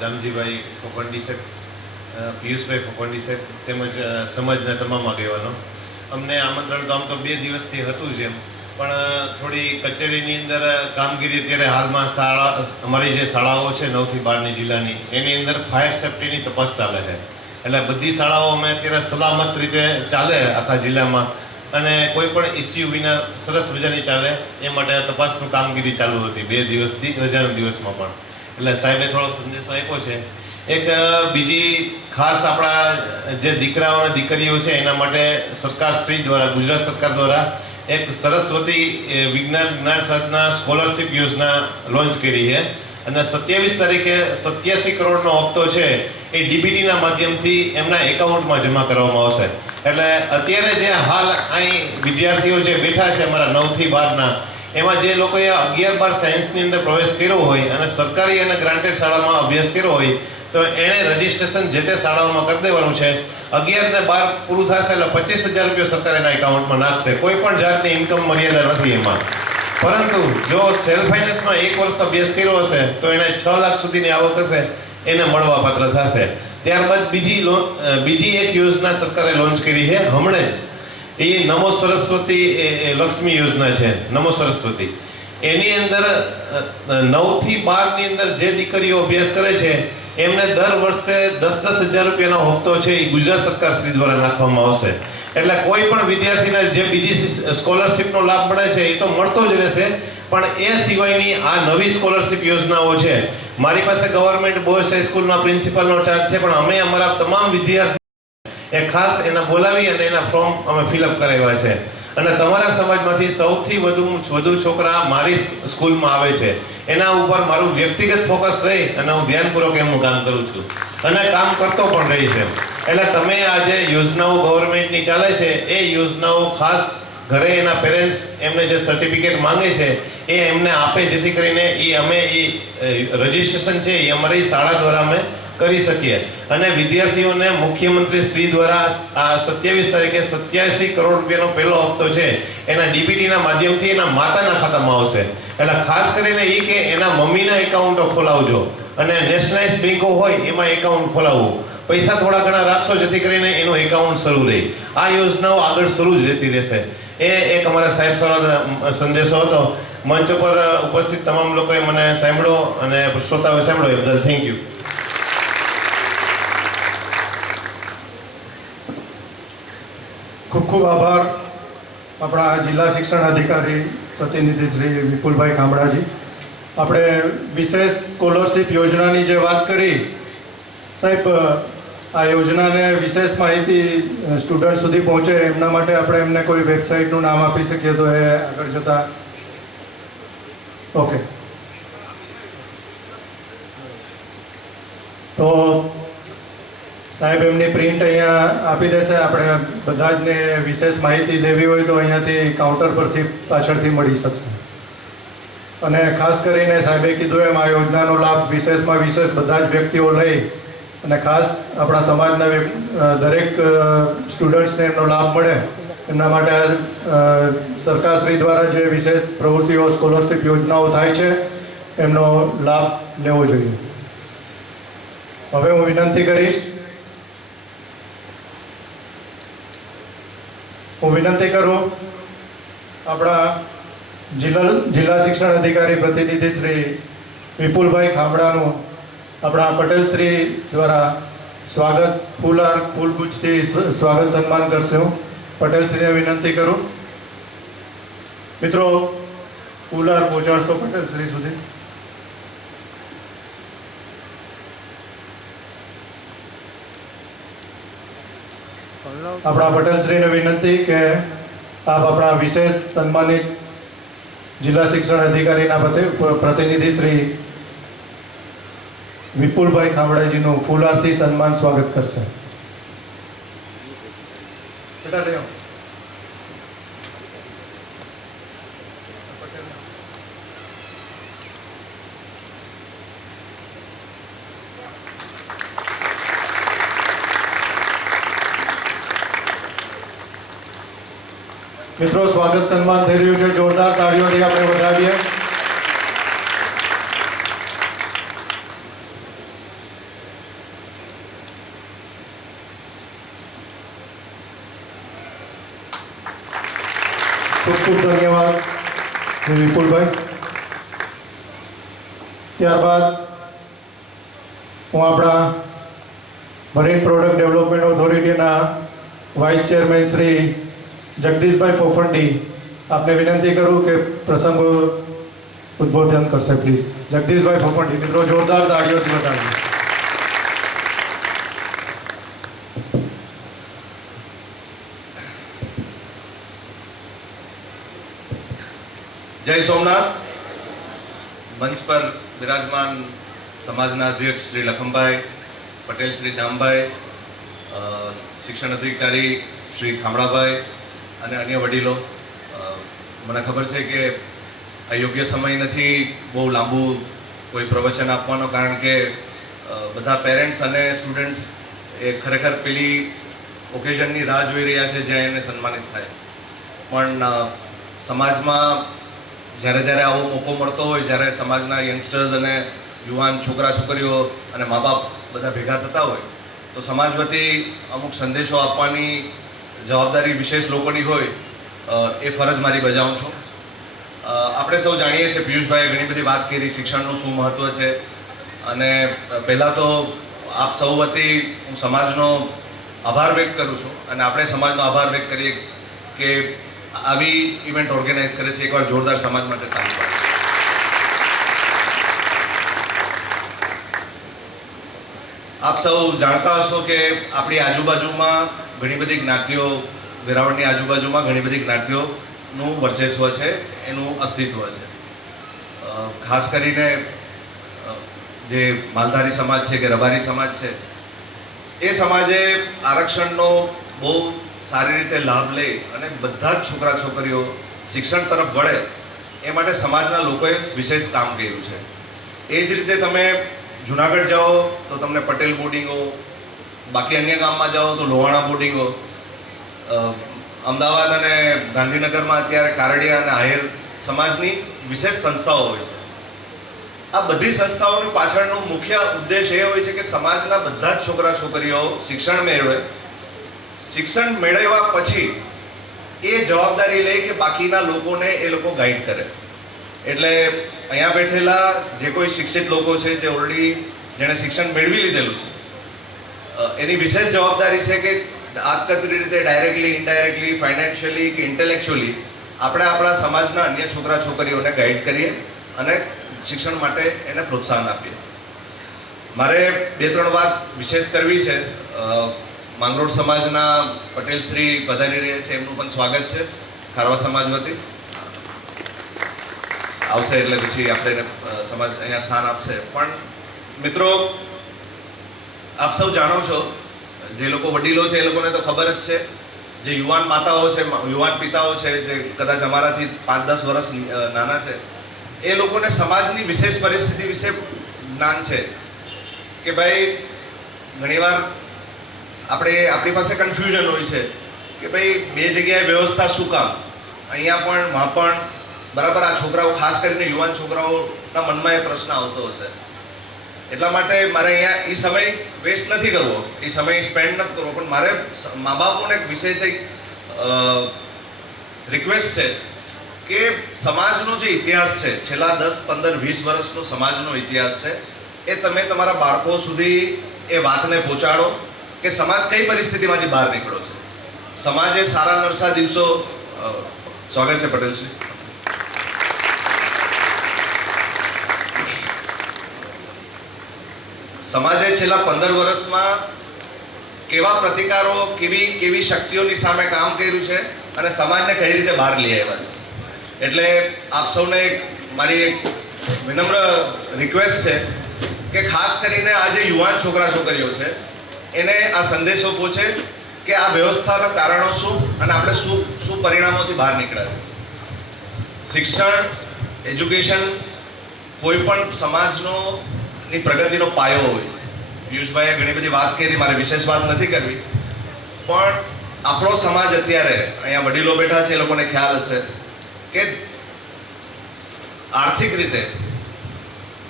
દામજીભાઈ ફોકંડી સાહેબ, પિયુષભાઈ ફોકંડી સાહેબ તેમજ સમાજના તમામ આગેવાનો, અમને આમંત્રણ તો આમ તો 2 દિવસથી હતું જ એમ, પણ થોડી કચેરીની અંદર કામગીરી અત્યારે હાલમાં અમારી જે શાળાઓ છે 9 થી 12ની જિલ્લાની એની અંદર ફાયર સેફ્ટીની તપાસ ચાલે છે. એટલે બધી શાળાઓ અમે અત્યારે સલામત રીતે ચાલે આખા જિલ્લામાં અને કોઈ પણ ઇસ્યુ વિના સરસ મજાની ચાલે એ માટે તપાસનું કામગીરી ચાલુ હતી 2 દિવસથી, રજાના દિવસમાં પણ. એટલે સાહેબે થોડો સંદેશો આપ્યો છે. એક બીજી ખાસ આપણા જે દીકરાઓ અને દીકરીઓ છે એના માટે સરકાર શ્રી દ્વારા, ગુજરાત સરકાર દ્વારા એક સરસ્વતી વિજ્ઞાન જ્ઞાન સાધના સ્કોલરશિપ યોજના લોન્ચ કરી છે અને 27 તારીખે 87 કરોડનો હપ્તો છે એ ડીબીટીના માધ્યમથી એમના એકાઉન્ટમાં જમા કરવામાં આવશે. એટલે અત્યારે જે હાલ અહીં વિદ્યાર્થીઓ જે બેઠા છે અમારા 9 થી 12ના, એમાં જે લોકોએ 11-12 સાયન્સની અંદર પ્રવેશ કર્યો હોય અને સરકારી અને ગ્રાન્ટેડ શાળામાં અભ્યાસ કર્યો હોય તો એણે રજીસ્ટ્રેશન જે તે શાળાઓમાં કરી દેવાનું છે. 11 ને 12 પૂરું થશે એટલે 25,000 રૂપિયા સરકાર એના એકાઉન્ટમાં નાખશે. કોઈ પણ જાતની ઇન્કમ મર્યાદા નથી એમાં. પરંતુ જો સેલ્ફ ફાઇનાન્સમાં 1 વર્ષ અભ્યાસ કર્યો હશે તો એને 6 લાખ સુધીની આવક હશે એને મળવાપાત્ર થશે. ત્યારબાદ બીજી એક યોજના સરકારે લોન્ચ કરી છે હમણાં જ, એ નમો સરસ્વતી લક્ષ્મી યોજના છે. નમો સરસ્વતી એની અંદર 9 થી 12 ની અંદર જે દીકરીઓ અભ્યાસ કરે છે એમને દર વર્ષે 10,000 રૂપિયાનો હપ્તો છે એ ગુજરાત સરકાર શ્રી દ્વારા નાખવામાં આવશે. એટલે કોઈ પણ વિદ્યાર્થીને જે બીજી સ્કોલરશિપનો લાભ મળે છે એ તો મળતો જ રહેશે, પણ એ સિવાયની આ નવી સ્કોલરશિપ યોજનાઓ છે. મારી પાસે ગવર્મેન્ટ બોયઝ હાઈસ્કૂલના પ્રિન્સિપાલનો ચાર્જ છે, પણ અમે અમારા તમામ વિદ્યાર્થી એ ખાસ એના બોલાવી અને એના ફોર્મ અમે ફિલઅપ કરાવ્યા છે. અને તમારા સમાજમાંથી સૌથી વધુ છોકરા મારી સ્કૂલમાં આવે છે. એના ઉપર મારું વ્યક્તિગત ફોકસ રહી અને હું ધ્યાનપૂર્વક એમનું કામ કરું છું અને કામ કરતો પણ રહી છે. એટલે તમે આ જે યોજનાઓ ગવર્મેન્ટની ચાલે છે એ યોજનાઓ ખાસ ઘરે એના પેરેન્ટ્સ એમને જે સર્ટિફિકેટ માંગે છે એ એમને આપે, જેથી કરીને અમે રજીસ્ટ્રેશન છે એ અમારી શાળા દ્વારા અમે કરી શકીએ. અને વિદ્યાર્થીઓને મુખ્યમંત્રી શ્રી દ્વારા આ 27 તારીખે 87 કરોડ રૂપિયાનો પહેલો હપ્તો છે એના ડીબીટીના માધ્યમથી એના માતાના ખાતામાં આવશે. એટલે ખાસ કરીને એ કે એના મમ્મીના એકાઉન્ટો ખોલાવજો અને નેશનલાઇઝ બેંકો હોય એમાં એકાઉન્ટ ખોલાવવું. પૈસા થોડા ઘણા રાખશો જેથી કરીને એનું એકાઉન્ટ શરૂ રહે. આ યોજનાઓ આગળ શરૂ જ રહેતી રહેશે. એ એક અમારા સાહેબ સર સંદેશો હતો. મંચ ઉપર ઉપસ્થિત તમામ લોકોએ મને સાંભળ્યો અને શ્રોતાઓએ સાંભળ્યો એ બદલ થેન્ક યુ. ખૂબ ખૂબ આભાર આપણા જિલ્લા શિક્ષણ અધિકારી પ્રતિનિધિ શ્રી વિપુલભાઈ ખામડાજી. આપણે વિશેષ સ્કોલરશિપ યોજનાની જે વાત કરી, સાહેબ આ યોજનાને વિશેષ માહિતી સ્ટુડન્ટ સુધી પહોંચે એમના માટે આપણે એમને કોઈ વેબસાઇટનું નામ આપી શકીએ તો એ આગળ જતા. ઓકે, તો સાહેબ એમની પ્રિન્ટ અહીંયા આપી દેશે. આપણે બધા જને વિશેષ માહિતી લેવી હોય તો અહીંયાથી કાઉન્ટર પરથી પાછળથી મળી શકશે. અને ખાસ કરીને સાહેબે કીધું એમ આ યોજનાનો લાભ વિશેષમાં વિશેષ બધા જ વ્યક્તિઓ લઈ અને ખાસ આપણા સમાજના દરેક સ્ટુડન્ટ્સને એમનો લાભ મળે એમના માટે સરકારશ્રી દ્વારા જે વિશેષ પ્રવૃત્તિઓ સ્કોલરશિપ યોજનાઓ થાય છે એમનો લાભ લેવો જોઈએ. હવે હું વિનંતી કરીશ આપણા જિલ્લા શિક્ષણ અધિકારી પ્રતિનિધિ શ્રી વિપુલભાઈ ખામડાનું આપણા પટેલ શ્રી દ્વારા સ્વાગત ફૂલગુચ્છથી સ્વાગત સન્માન કરશે. હું પટેલ શ્રીને વિનંતી કરું, મિત્રો ફૂલહાર પહોંચાડશો પટેલ શ્રી સુધી. આપણા પટેલશ્રીને વિનંતી કે આપ આપણા વિશેષ સન્માનિત જિલ્લા શિક્ષણ અધિકારીના પ્રતિનિધિ શ્રી વિપુલભાઈ ખામડાજીનું ફૂલહારથી સન્માન સ્વાગત કરશે. મિત્રો સ્વાગત સન્માન થઈ રહ્યું છે, જોરદાર તાળીઓથી આપણે વધાવીએ. ખૂબ ખૂબ ધન્યવાદ. શ્રી વિપુલભાઈ. ત્યારબાદ હું આપણા મરીન પ્રોડક્ટ ડેવલપમેન્ટ ઓથોરિટીના વાઇસ ચેરમેન શ્રી જગદીશભાઈ ફોફંડી આપને વિનંતી કરું કે પ્રસંગો ઉદ્બોધન કરશે પ્લીઝ. જગદીશભાઈ ફોફંડી. મિત્રો જોરદાર તાળીઓથી વધાવીએ. જય સોમનાથ. મંચ પર બિરાજમાન સમાજના અધ્યક્ષ શ્રી લખમભાઈ પટેલ, શ્રી દામભાઈ, શિક્ષણ અધિકારી શ્રી ખામડાભાઈ અને અન્ય વડીલો, મને ખબર છે કે આ યોગ્ય સમય નથી બહુ લાંબુ કોઈ પ્રવચન આપવાનો, કારણ કે બધા પેરેન્ટ્સ અને સ્ટુડન્ટ્સ એ ખરેખર પેલી ઓકેઝનની રાહ જોઈ રહ્યા છે જ્યાં એને સન્માનિત થાય. પણ સમાજમાં જ્યારે જ્યારે આવો મોકો મળતો હોય, જ્યારે સમાજના યંગસ્ટર્સ અને યુવાન છોકરા છોકરીઓ અને મા બાપ બધા ભેગા થતા હોય, તો સમાજ વતી અમુક સંદેશો આપવાની જવાબદારી વિશેષ લોકોની હોય, એ ફરજ મારી બજાવું છું. આપણે સૌ જાણીએ છીએ, પિયુષભાઈએ ઘણી બધી વાત કરી શિક્ષણનું શું મહત્ત્વ છે, અને પહેલાં તો આપ સૌ વતી હું સમાજનો આભાર વ્યક્ત કરું છું, અને આપણે સમાજનો આભાર વ્યક્ત કરીએ કે આવી ઇવેન્ટ ઓર્ગેનાઇઝ કરે છે. એકવાર જોરદાર સમાજ માટે તાળી પાડો. આપ સૌ જાણતા હશો કે આપણી આજુબાજુમાં ઘણી બધી જ્ઞાતિઓ, વેરાવળની આજુબાજુમાં ઘણી બધી જ્ઞાતિઓનું વર્ચસ્વ છે, એનું અસ્તિત્વ છે. ખાસ કરીને જે માલધારી સમાજ છે કે રબારી સમાજ છે, એ સમાજે આરક્ષણનો બહુ સારી રીતે લાભ લે અને બધા જ છોકરા છોકરીઓ શિક્ષણ તરફ વળે એ માટે સમાજના લોકોએ વિશેષ કામ કર્યું છે. એ જ રીતે તમે જુનાગઢ જાઓ તો તમને પટેલ બોર્ડિંગો, બાકી અન્ય ગામમાં જાઓ તો લોહાણા બોર્ડિંગો, અમદાવાદ અને ગાંધીનગરમાં અત્યારે કારડિયા અને આહિર સમાજની વિશેષ સંસ્થાઓ હોય છે. આ બધી સંસ્થાઓની પાછળનો મુખ્ય ઉદ્દેશ એ હોય છે કે સમાજના બધા જ છોકરા છોકરીઓ શિક્ષણ મેળવે. શિક્ષણ મેળવ્યા પછી એ જવાબદારી લે કે બાકીના લોકોને એ લોકો ગાઈડ કરે. એટલે અહીંયા બેઠેલા જે કોઈ શિક્ષિત લોકો છે, જે ઓલરેડી જેણે શિક્ષણ મેળવી લીધેલું છે, એની વિશેષ જવાબદારી છે કે આતકતરી રીતે ડાયરેક્ટલી, ઇનડાયરેક્ટલી, ફાઇનાન્શિયલી કે ઇન્ટેલેક્ચ્યુઅલી આપણે આપણા સમાજના અન્ય છોકરા છોકરીઓને ગાઈડ કરીએ અને શિક્ષણ માટે એને પ્રોત્સાહન આપીએ. મારે 2-3 વાત વિશેષ કરવી છે. માંગરોળ સમાજના પટેલ શ્રી પધારી રહ્યા છે, એમનું પણ સ્વાગત છે ખારવા સમાજ વતી. આવશે એટલે પછી આપણે સમાજ અહીંયા સ્થાન આપશે. પણ મિત્રો, આપ સૌ જાણો છો, જે લોકો વડીલો છે એ લોકોને તો ખબર જ છે, જે યુવાન માતાઓ છે, યુવાન પિતાઓ છે, જે કદાચ અમારાથી 5-10 વર્ષ નાના છે, એ લોકોને સમાજની વિશેષ પરિસ્થિતિ વિશે જ્ઞાન છે કે ભાઈ ઘણીવાર આપણી પાસે કન્ફ્યુઝન હોય છે કે ભાઈ બે જગ્યાએ વ્યવસ્થા શું કામ, અહીંયા પણ માં પણ બરાબર. આ છોકરાઓ, ખાસ કરીને યુવાન છોકરાઓના મનમાં એ પ્રશ્ન આવતો હશે. એટલા માટે મારે અહીંયા એ સમય વેસ્ટ નથી કરવો, એ સમય સ્પેન્ડ નથી કરવો, પણ મારે મા બાપોને એક વિશેષ એક રિક્વેસ્ટ છે કે સમાજનો જે ઇતિહાસ છે, છેલ્લા 10, 15, 20 વર્ષનો સમાજનો ઇતિહાસ છે, એ તમે તમારા બાળકો સુધી એ વાતને પહોંચાડો કે સમાજ કઈ પરિસ્થિતિમાંથી બહાર નીકળ્યો છે. સમાજે સારા નરસા દિવસો. સ્વાગત છે પટેલશ્રી. સમાજે છેલ્લા 15 વર્ષમાં કેવા પ્રતિકારો, કેવી શક્તિઓની સામે કામ કર્યું છે અને સમાજને કઈ રીતે બહાર લઈ આવ્યા છે. એટલે આપ સૌને મારી એક વિનમ્ર રિક્વેસ્ટ છે કે ખાસ કરીને આ જે યુવાન છોકરા છોકરીઓ છે એને આ સંદેશો પહોંચે કે આ વ્યવસ્થાના કારણો શું અને આપણે શું પરિણામોથી બહાર નીકળ્યા. શિક્ષણ, એજ્યુકેશન કોઈ પણ સમાજનો ની પ્રગતિનો પાયો હોય છે. પિયુષભાઈએ ઘણી બધી વાત કરી, મારે વિશેષ વાત નથી કરવી, પણ આપણો સમાજ અત્યારે, અહીંયા વડીલો બેઠા છે, એ લોકોને ખ્યાલ હશે કે આર્થિક રીતે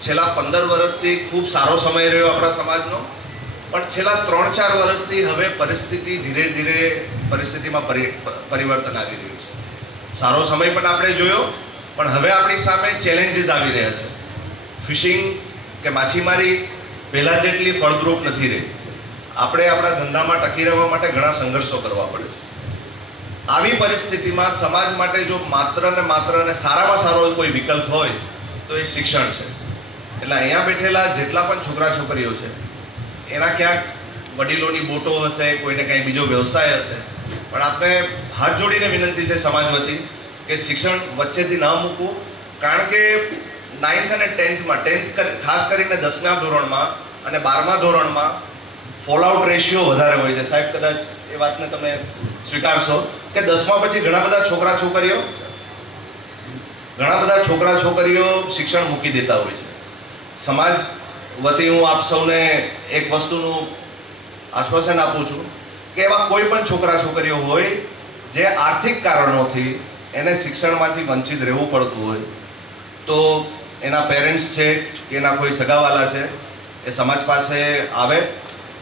છેલ્લા 15 વર્ષથી ખૂબ સારો સમય રહ્યો આપણા સમાજનો, પણ છેલ્લા 3-4 વર્ષથી હવે પરિસ્થિતિ ધીરે ધીરે પરિસ્થિતિમાં પરિવર્તન આવી રહ્યું છે. સારો સમય પણ આપણે જોયો, પણ હવે આપણી સામે ચેલેન્જીસ આવી રહ્યા છે. ફિશિંગ કે માછીમારી પહેલાં જેટલી ફળદ્રુપ નથી રહી. આપણે આપણા ધંધામાં ટકી રહેવા માટે ઘણા સંઘર્ષો કરવા પડે છે. આવી પરિસ્થિતિમાં સમાજ માટે જો માત્ર ને સારામાં સારો કોઈ વિકલ્પ હોય તો એ શિક્ષણ છે. એટલે અહીંયા બેઠેલા જેટલા પણ છોકરા છોકરીઓ છે એના ક્યાંક વડીલોની બોટો હશે, કોઈને કંઈ બીજો વ્યવસાય હશે, પણ આપણે હાથ જોડીને વિનંતી છે સમાજ વતી કે શિક્ષણ વચ્ચેથી ન મૂકવું. કારણ કે 9th અને 10thમાં 10th ખાસ કરીને 10મા ધોરણમાં અને 12મા ધોરણમાં ફોલઆઉટ રેશિયો વધારે હોય છે. સાહેબ કદાચ એ વાતને તમે સ્વીકારશો કે 10મા પછી ઘણા બધા છોકરા છોકરીઓ શિક્ષણ મૂકી દેતા હોય છે. સમાજ વતી હું આપ સૌને એક વસ્તુનું આશ્વાસન આપું છું કે એવા કોઈ પણ છોકરા છોકરીઓ હોય જે આર્થિક કારણોથી એને શિક્ષણમાંથી વંચિત રહેવું પડતું હોય તો એના પેરેન્ટ્સ છે કે એના કોઈ સગાવાલા છે એ સમાજ પાસે આવે.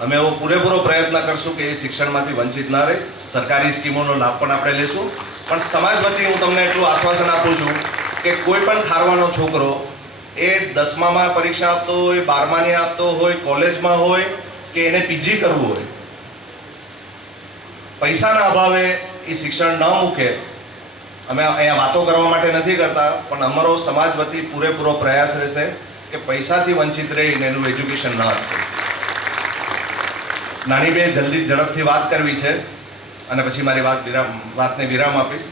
અમે એવો પૂરેપૂરો પ્રયત્ન કરશું કે એ શિક્ષણમાંથી વંચિત ના રહે. સરકારી સ્કીમોનો લાભ પણ આપણે લેશું. પણ સમાજ વતી હું તમને એટલું આશ્વાસન આપું છું કે કોઈ પણ ખારવાનો છોકરો એ 10મામાં પરીક્ષા આપતો હોય, 12માની આપતો હોય, કોલેજમાં હોય કે એને પીજી કરવું હોય, પૈસાના અભાવે એ શિક્ષણ ન મૂકે. અમે અહીંયા વાતો કરવા માટે નથી કરતા, પણ અમારો સમાજ વતી પૂરેપૂરો પ્રયાસ રહેશે કે પૈસાથી વંચિત રહીને એનું એજ્યુકેશન ન અટકે. નાની બે જલ્દી ઝડપથી વાત કરવી છે અને પછી મારી વાતને વિરામ આપીશ.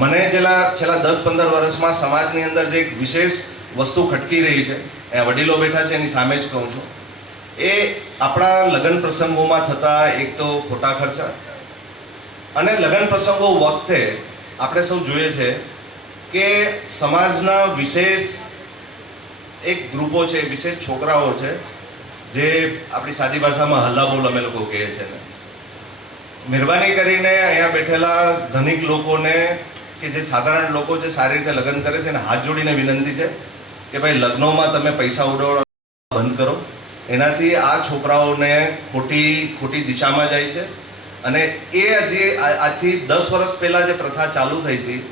મને છેલ્લા 10-15 વર્ષમાં સમાજની અંદર જે એક વિશેષ વસ્તુ ખટકી રહી છે, અહીંયા વડીલો બેઠા છે એની સામે જ કહું છું, એ આપણા લગ્ન પ્રસંગોમાં થતા એક તો ખોટા ખર્ચા અને લગ્ન પ્રસંગો વખતે આપણે સૌ જોઈએ છે કે સમાજના વિશેષ એક ગ્રુપો છે, વિશેષ છોકરાઓ છે જે આપણી સાદી ભાષામાં હલ્લાબોલ અમે લોકો કહીએ છીએ. મહેરબાની કરીને અહીંયા બેઠેલા ધનિક લોકોને કે જે સાધારણ લોકો જે સારી રીતે લગ્ન કરે છે એને હાથ જોડીને વિનંતી છે કે ભાઈ લગ્નોમાં તમે પૈસા ઉડાવવા બંધ કરો. એનાથી આ છોકરાઓને ખોટી દિશામાં જાય છે. અને એ જે આજથી 10 વર્ષ પહેલાં જે પ્રથા ચાલુ થઈ હતી,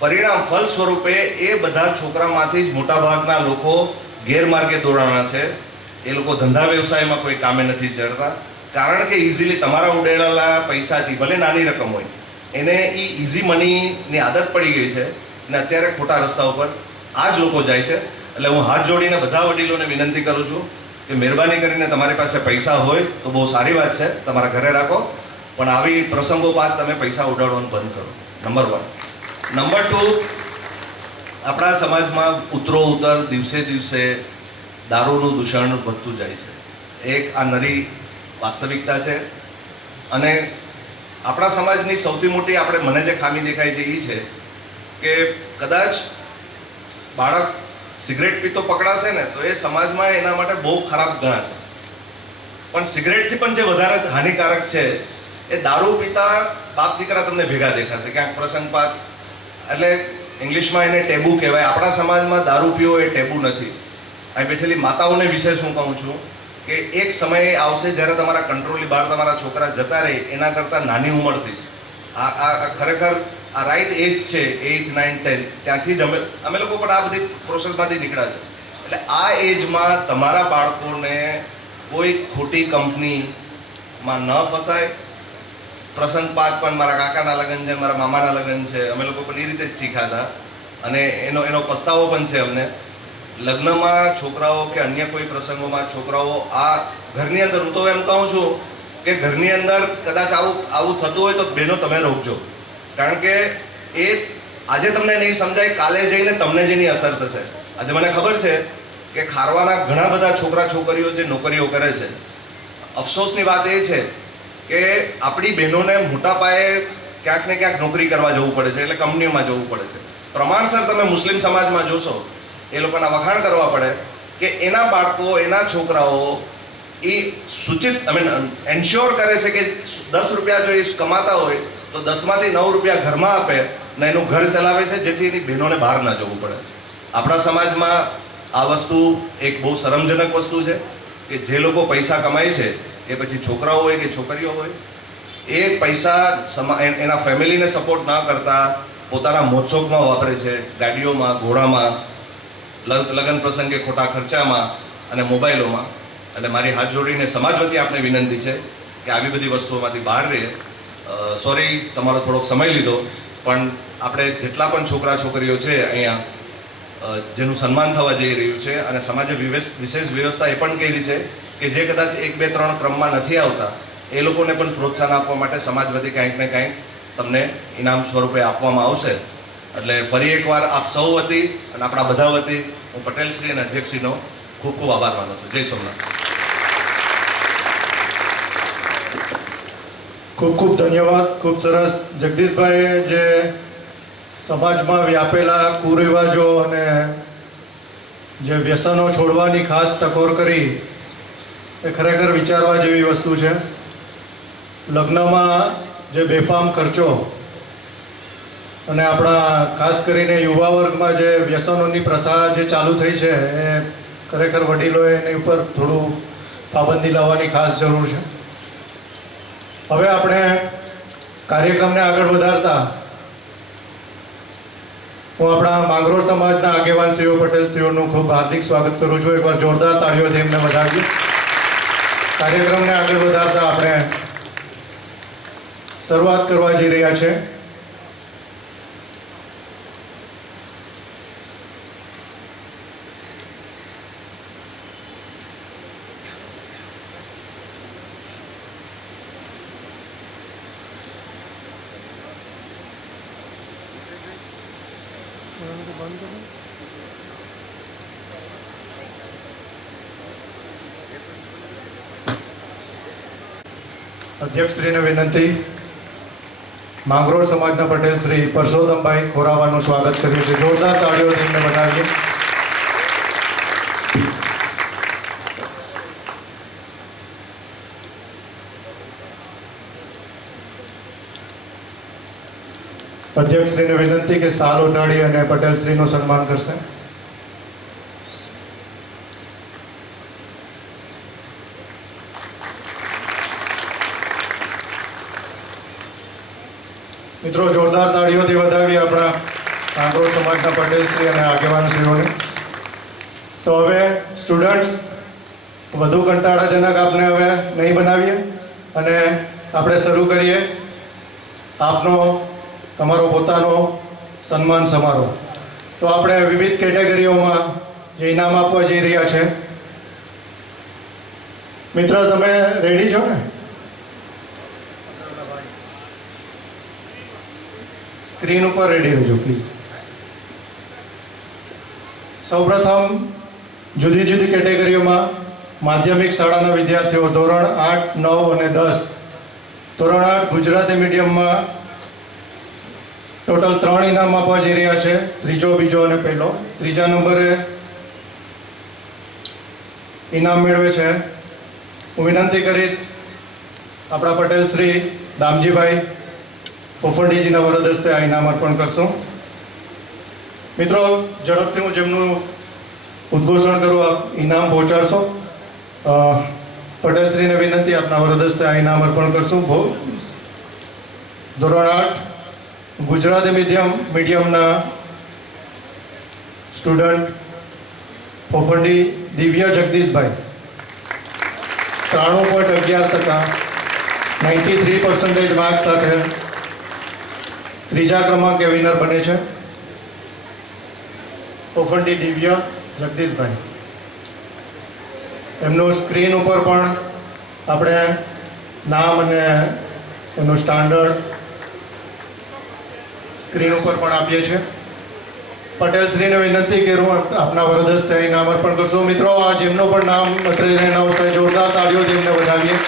પરિણામ ફલ સ્વરૂપે એ બધા છોકરામાંથી જ મોટાભાગના લોકો ગેરમાર્ગે દોડાણા છે. એ લોકો ધંધા વ્યવસાયમાં કોઈ કામે નથી ચડતા, કારણ કે ઇઝીલી તમારા ઉડેલા પૈસાથી, ભલે નાની રકમ હોય, એને એ ઇઝી મનીની આદત પડી ગઈ છે અને અત્યારે ખોટા રસ્તા ઉપર આ જ લોકો જાય છે. એટલે હું હાથ જોડીને બધા વડીલોને વિનંતી કરું છું કે મહેરબાની કરીને તમારી પાસે પૈસા હોય તો બહુ સારી વાત છે, તમારા ઘરે રાખો, પણ આવી પ્રસંગોપાત તમે પૈસા ઉડાડવાનું બંધ કરો. નંબર 1. નંબર 2, આપણા સમાજમાં ઉત્તરોત્તર દિવસે દિવસે દારૂનું દૂષણ વધતું જાય છે. એક આ નરી વાસ્તવિકતા છે. અને આપણા સમાજની સૌથી મોટી મને જે ખામી દેખાય છે એ છે કે કદાચ બાળક સિગરેટ પીતો પકડાશે ને તો એ સમાજમાં એના માટે બહુ ખરાબ ગણાશે. પણ સિગરેટથી પણ જે વધારે હાનિકારક છે એ દારૂ પીતા બાપ દીકરા તમને ભેગા દેખાશે ક્યાંક પ્રસંગપાત. એટલે ઇંગ્લિશમાં એને ટેબુ કહેવાય. આપણા સમાજમાં દારૂ પીવો એ ટેબુ નથી. અહીં બેઠેલી માતાઓને વિશેષ હું કહું છું કે એક સમય આવશે જ્યારે તમારા કંટ્રોલની બહાર તમારા છોકરા જતા રહે એના કરતાં નાની ઉંમરથી જ આ ખરેખર આ રાઈટ એજ છે, 8th, 9th, 10th, ત્યાંથી જ અમે લોકો પણ આ બધી પ્રોસેસમાંથી નીકળ્યા છે. એટલે આ એજમાં તમારા બાળકોને કોઈ ખોટી કંપનીમાં ન ફસાય. પ્રસંગપાત પણ મારા કાકાના લગ્ન છે, મારા મામાના લગ્ન છે, અમે લોકો પણ એ રીતે જ શીખ્યા હતા અને એનો પસ્તાવો પણ છે અમને. લગ્નમાં છોકરાઓ કે અન્ય કોઈ પ્રસંગોમાં છોકરાઓ આ ઘરની અંદર, હું તો એમ કહું છું કે ઘરની અંદર કદાચ આવું થતું હોય તો બહેનો તમે રોકજો. કારણ કે એ આજે તમને નહીં સમજાય, કાલે જઈને તમને જ એની અસર થશે. આજે મને ખબર છે કે ખારવાના ઘણા બધા છોકરા છોકરીઓ જે નોકરીઓ કરે છે, અફસોસની વાત એ છે કે આપણી બહેનોને મોટા પાયે ક્યાંક ને ક્યાંક નોકરી કરવા જવું પડે છે, એટલે કંપનીઓમાં જવું પડે છે. પ્રમાણસર તમે મુસ્લિમ સમાજમાં જોશો એ લોકોના વખાણ કરવા પડે કે એના બાળકો, એના છોકરાઓ એ સૂચિત એન્શ્યોર કરે છે કે 10 રૂપિયા જો એ કમાતા હોય તો 10માંથી 9 રૂપિયા ઘરમાં આપે ને એનું ઘર ચલાવે છે, જેથી એની બહેનોને બહાર ના જવું પડે. આપણા સમાજમાં આ વસ્તુ એક બહુ શરમજનક વસ્તુ છે કે જે લોકો પૈસા કમાય છે એ પછી છોકરાઓ હોય કે છોકરીઓ હોય, એ પૈસા એના ફેમિલીને સપોર્ટ ના કરતા પોતાના મોજશોખમાં વાપરે છે, ગાડીઓમાં, ઘોડામાં, લગ્ન પ્રસંગે ખોટા ખર્ચામાં અને મોબાઈલોમાં. એટલે મારી હાથ જોડીને સમાજ વતી આપને વિનંતી છે કે આવી બધી વસ્તુઓમાંથી બહાર રહે. સોરી તમારો થોડોક સમય લીધો, પણ આપણે જેટલા પણ છોકરા છોકરીઓ છે અહીંયા જેનું સન્માન થવા જઈ રહ્યું છે, અને સમાજે વિશેષ વ્યવસ્થા એ પણ કરી છે કે જે કદાચ 1, 2, 3 ક્રમમાં નથી આવતા એ લોકોને પણ પ્રોત્સાહન આપવા માટે સમાજ વતી કાંઈક ને કાંઈક તમને ઇનામ સ્વરૂપે આપવામાં આવશે. એટલે ફરી એકવાર આપ સૌ વતી અને આપણા બધા વતી હું પટેલશ્રી અને અધ્યક્ષશ્રીનો ખૂબ ખૂબ આભાર માનું છું. જય સોમનાથ. ખૂબ ખૂબ ધન્યવાદ. ખૂબ સરસ. જગદીશભાઈએ જે સમાજમાં વ્યાપેલા કુરિવાજો અને જે વ્યસનો છોડવાની ખાસ ટકોર કરી એ ખરેખર વિચારવા જેવી વસ્તુ છે. લગ્નમાં જે બેફામ ખર્ચો અને આપણા ખાસ કરીને યુવા વર્ગમાં જે વ્યસનોની પ્રથા જે ચાલુ થઈ છે એ ખરેખર વડીલોએ એની ઉપર થોડું પાબંદી લાવવાની ખાસ જરૂર છે. હવે આપણે કાર્યક્રમને આગળ વધારતા હું આપણા માંગરોળ સમાજના આગેવાન શ્રીઓ પટેલશ્રીઓનું ખૂબ હાર્દિક સ્વાગત કરું છું. એકવાર જોરદાર તાળીઓથી એમને વધાવીએ. કાર્યક્રમને આગળ વધારતા આપણે શરૂઆત કરવા જઈ રહ્યા છે. અધ્યક્ષશ્રીને વિનંતી, માંગરોળ સમાજના પટેલ શ્રી પરસોત્તમભાઈ ખોરાવાનું સ્વાગત કર્યું છે. જોરદાર તાળીઓથી એમને વધાવીએ. અધ્યક્ષશ્રીને વિનંતી કે સાલ ઉઠાડી અને પટેલશ્રીનું સન્માન કરશે. મિત્રો, જોરદાર તાળીઓથી વધાવી આપણા માંગરોળ સમાજના પટેલશ્રી અને આગેવાનશ્રીઓને. તો હવે સ્ટુડન્ટ્સ, વધુ કંટાળાજનક આપણે હવે નહીં બનાવીએ અને આપણે શરૂ કરીએ આપનો તમારો પોતાનો સન્માન સમારોહ. તો આપણે વિવિધ કેટેગરીઓમાં જે ઇનામ આપવા જઈ રહ્યા છે. મિત્ર, તમે રેડી છો ને? સ્ક્રીન ઉપર રેડી રહેજો પ્લીઝ. સૌપ્રથમ જુદી જુદી કેટેગરીઓમાં માધ્યમિક શાળાના વિદ્યાર્થીઓ ધોરણ 8, 9 અને 10. ધોરણ 8 ગુજરાતી મીડિયમમાં ટોટલ 3 ઇનામ આપવા જઈ રહ્યા છે. ત્રીજો, બીજો અને પહેલો. ત્રીજા નંબરે ઇનામ મેળવે છે. હું વિનંતી કરીશ આપણા પટેલ શ્રી દામજીભાઈ પોફરડીજીના વરદ હસ્તે આ ઇનામ અર્પણ કરશું. મિત્રો, ઝડપથી હું જેમનું ઉદ્ઘોષણ કરું આપ ઇનામ પહોંચાડશો. પટેલશ્રીને વિનંતી, આપના વરદ હસ્તે આ ઇનામ અર્પણ કરશું. ધોરણ 8 ગુજરાતી મીડિયમના સ્ટુડન્ટ પોફરડી દિવ્ય જગદીશભાઈ 93.11%, 93% માર્ક સાથે ત્રીજા ક્રમાંકે વિનર બને છે. પોફરડી દિવ્ય જગદીશભાઈ, એમનું સ્ક્રીન ઉપર પણ આપણે નામ અને એનું સ્ટાન્ડર્ડ સ્ક્રીન ઉપર પણ આપીએ છીએ. પટેલશ્રીને વિનંતી કરું આપના વરદ હસ્તે ઇનામ અર્પણ કરશું. મિત્રો, આ જેમનું પણ નામ અત્રે એના ઉત્સાહ જોરદાર તાળીઓથી એમને વધાવીએ.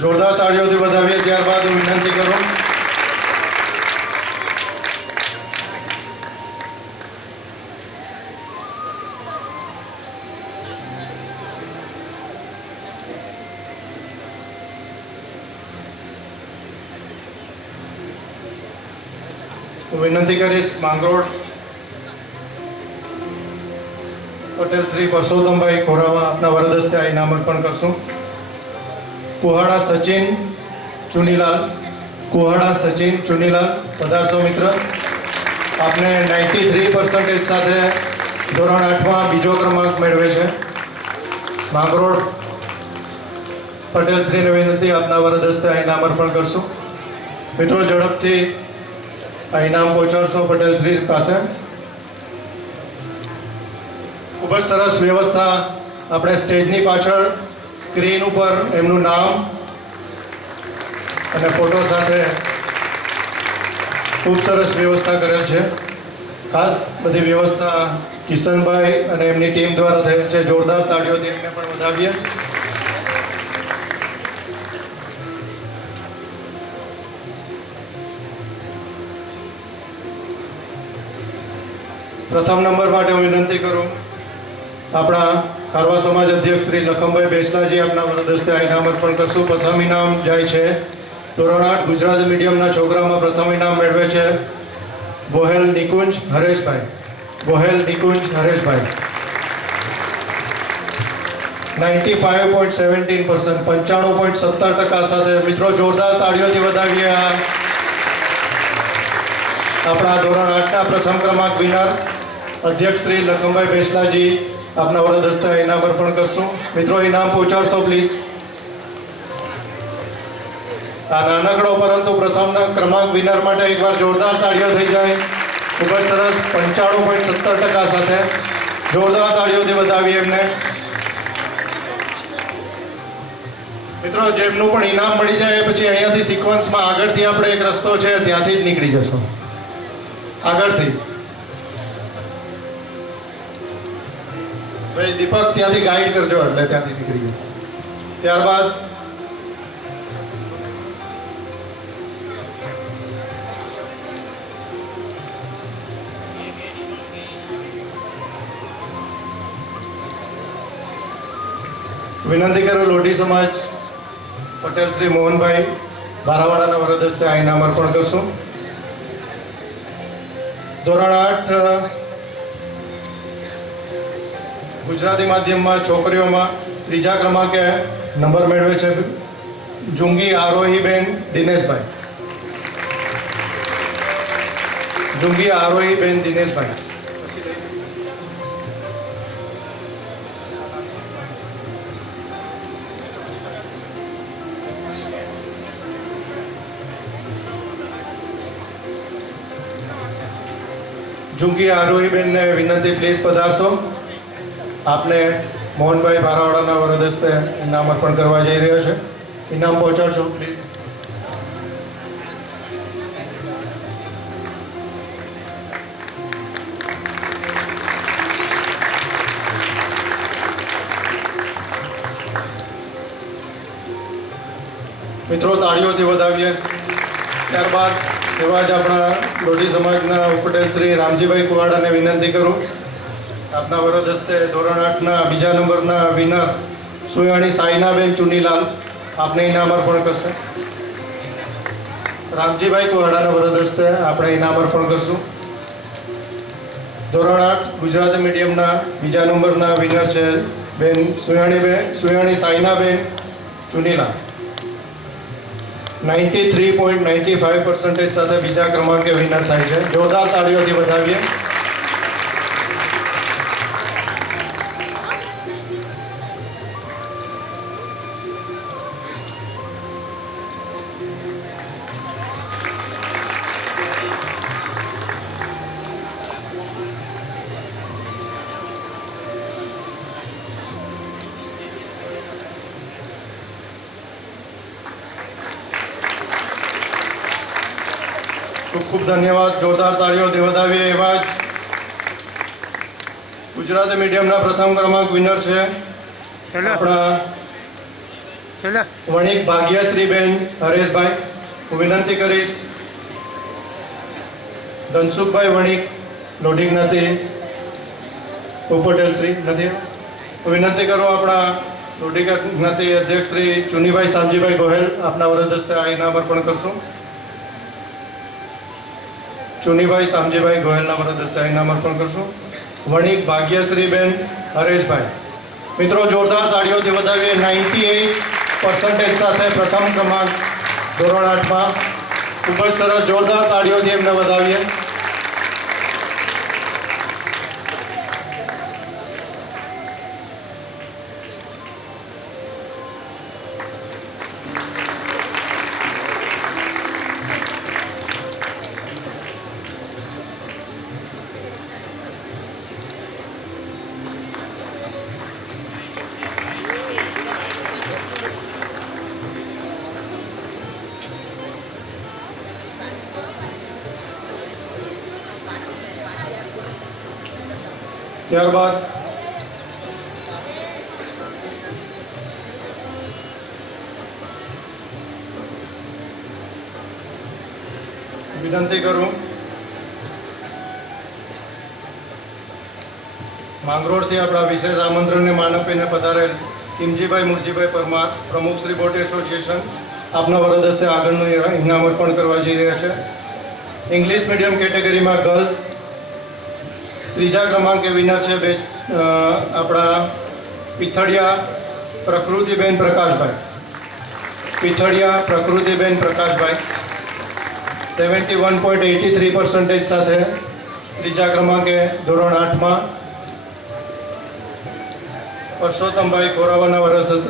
જોરદાર તાળીઓથી વધાવીએ. ત્યારબાદ હું વિનંતી કરું કરીશ માંગરોળ પટેલ શ્રી પરસોત્તમભાઈ ખોરાવા આપના વરદ હસ્તે આ ઇનામ અર્પણ કરશું. કુહાડા સચિન ચુનીલાલ, કુહાડા સચિન ચુનીલાલ પધારશો મિત્ર. આપને 93% સાથે ધોરણ 8માં બીજો ક્રમાંક મેળવે છે. માંગરોળ પટેલ શ્રીને વિનંતી આપના વરદ હસ્તે આ ઇનામ અર્પણ કરશું. મિત્રો ઝડપથી આ ઇનામ પહોંચાડશો પટેલ શ્રી પાસે. ખૂબ જ સરસ વ્યવસ્થા આપણે સ્ટેજની પાછળ સ્ક્રીન ઉપર એમનું નામ અને ફોટો સાથે ખૂબ સરસ વ્યવસ્થા કરેલ છે. ખાસ બધી વ્યવસ્થા કિશનભાઈ અને એમની ટીમ દ્વારા થયેલ છે. જોરદાર તાળીઓથી એમને પણ વધાવીએ. પ્રથમ નંબર માટે હું વિનંતી કરું આપણા ખારવા સમાજ અધ્યક્ષ શ્રી લખમભાઈ બેસલાજી આપના વરદ હસ્તે આ ઇનામ અર્પણ કરશું. પ્રથમ ઇનામ જાય છે ધોરણ 8 ગુજરાતી મીડિયમના છોકરામાં પ્રથમ ઇનામ મેળવે છે ગોહેલ નિકુંજ હરેશભાઈ. ગોહેલ નિકુંજ હરેશભાઈ 95.17%, 95.17% સાથે. મિત્રો જોરદાર તાળીઓથી વધાવીએ આપણા ધોરણ 8ના પ્રથમ ક્રમાંક વિનર અધ્યક્ષ શ્રી લખમભાઈ બેસલાજી આપના વરદ હસ્તે ઇનામ અર્પણ કરશું. મિત્રો ઇનામ પહોંચાડશો પ્લીઝ. આ નાનકડો પરંતુ પ્રથમના ક્રમાંક વિનર માટે એકવાર જોરદાર તાળીઓ થઈ જાય. ખૂબ જ સરસ 95.17% સાથે જોરદાર તાળીઓથી વધાવીએ એમને. મિત્રો જેમનું પણ ઇનામ મળી જાય પછી અહીંયાથી સિક્વન્સમાં આગળથી આપણે એક રસ્તો છે ત્યાંથી જ નીકળી જશો. આગળથી ભાઈ દીપક ત્યાંથી ગાઈડ કરજો એટલે ત્યાંથી નીકળી ગયો. ત્યારબાદ વિનંતી કરું લોઢી સમાજ પટેલ શ્રી મોહનભાઈ બારાવાડાના વરદ હસ્તે આ ઇનામ અર્પણ કરશું. ધોરણ 8 ગુજરાતી માધ્યમમાં છોકરીઓમાં ત્રીજા ક્રમાંકે નંબર મેળવે છે જુંગી આરોહીબેન દિનેશભાઈ. જુંગી આરોહીબેન દિનેશભાઈ. જુંગી આરોહીબેનને વિનંતી પ્લીઝ પધારશો. આપને મોહનભાઈ બારાવાડાના વરદ હસ્તે ઇનામ અર્પણ કરવા જઈ રહ્યો છે. ઇનામ પહોંચાડશો પ્લીઝ. મિત્રો તાળીઓથી વધાવીએ. ત્યારબાદ એવા જ આપણા લોઢી સમાજના ઉપપટેલ શ્રી રામજીભાઈ કુવાડાને વિનંતી કરું આપના વરદ હસ્તે ધોરણ 8ના બીજા નંબરના વિનર સુયાણી સાઈનાબેન ચુનીલાલ આપને ઇનામ અર્પણ કરશે. રામજીભાઈ કુવાડાના વરદ હસ્તે આપણે ઇનામ અર્પણ કરશું. ધોરણ 8 ગુજરાતી મીડિયમના બીજા નંબરના વિનર છે બેન સુયાણી સાઈનાબેન ચુનીલાલ. 93.95% સાથે બીજા ક્રમાંકે વિનર થાય છે. જોરદાર તાળીઓથી વધાવીએ. ખૂબ ખૂબ ધન્યવાદ. જોરદાર તાળીઓથી વધાવીએ. એવા જ ગુજરાતી મીડિયમના પ્રથમ ક્રમાંક વિનર છે આપણા વણિક ભાગ્યશ્રીબેન હરેશભાઈ. હું વિનંતી કરીશ ધનસુખભાઈ વણિક લોઢી જ્ઞાતિ ઉપપટેલ શ્રી નથી. હું વિનંતી કરું આપણા લોઢી જ્ઞાતિ અધ્યક્ષ શ્રી ચુનીભાઈ શામજીભાઈ ગોહેલ આપના વરદ હસ્તે આ ઇનામ અર્પણ કરશું. ચુનીભાઈ શામજીભાઈ ગોહેલના વરદ હસ્તે ઇનામ અર્પણ કરશું. વણિક ભાગ્યશ્રીબેન હરેશભાઈ. મિત્રો જોરદાર તાળીઓથી વધાવીએ. 98% સાથે પ્રથમ ક્રમાંક ધોરણ 8માં. ખૂબ જ સરસ, જોરદાર તાળીઓથી એમને વધાવીએ. ત્યારબાદ વિનંતી કરું માંગરોળથી આપણા વિશેષ આમંત્રણને માન આપીને પધારેલ કિમજીભાઈ મુરજીભાઈ પરમાર, પ્રમુખ શ્રી બોટ એસોસિએશન, આપના વરદ હસ્તે આગળનું ઇનામ અર્પણ કરવા જઈ રહ્યા છે. ઇંગ્લિશ મીડિયમ કેટેગરીમાં ગર્લ્સ ત્રીજા ક્રમાંકે વિનર છે આપણા પીથડિયા પ્રકૃતિબેન પ્રકાશભાઈ. પીથડિયા પ્રકૃતિબેન પ્રકાશભાઈ 71.83% સાથે ત્રીજા ક્રમાંકે ધોરણ 8માં. પરસોત્તમભાઈ ખોરાવાના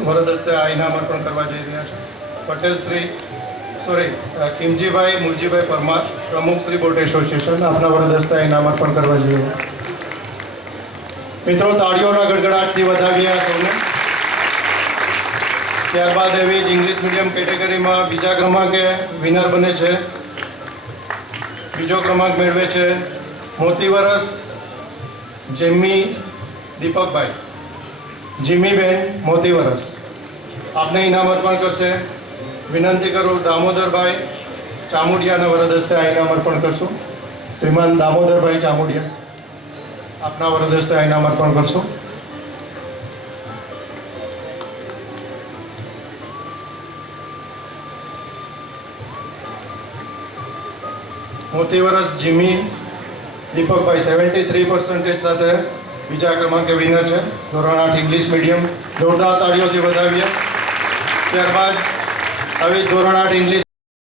વરદ હસ્તે આ ઇનામ અર્પણ કરવા જઈ રહ્યા છે. પટેલ શ્રી ખીમજીભાઈ મુરજીભાઈ પરમાર, પ્રમુખ શ્રી બોટ એસોસિએશન, આપના વરદ હસ્તે આ ઇનામ અર્પણ કરવા જઈ રહ્યા છે. મિત્રો તાળીઓના ગડગડાટથી વધાવીએ આ સૌને. ત્યારબાદ એવી જ ઇંગ્લિશ મીડિયમ કેટેગરીમાં બીજા ક્રમાંકે વિનર બને છે. બીજો ક્રમાંક મેળવે છે મોતીવરસ જેમી દીપકભાઈ. જીમીબેન મોતીવરસ આપને ઇનામ અર્પણ કરશે. વિનંતી કરું દામોદરભાઈ ચામુડિયાના વરદ હસ્તે આ ઇનામ અર્પણ કરશું. શ્રીમાન દામોદરભાઈ ચામુડિયા, આપના વરદ હસ્તે આ ઇનામ અર્પણ કરશો. મોતીવરસ જીમી દીપકભાઈ 73% સાથે બીજા ક્રમાંકે વિનર છે. ધોરણ 8 ઇંગ્લિશ મીડિયમ. જોરદાર તાળીઓથી વધાવીએ. ત્યારબાદ હવે ધોરણ 8 ઇંગ્લિશ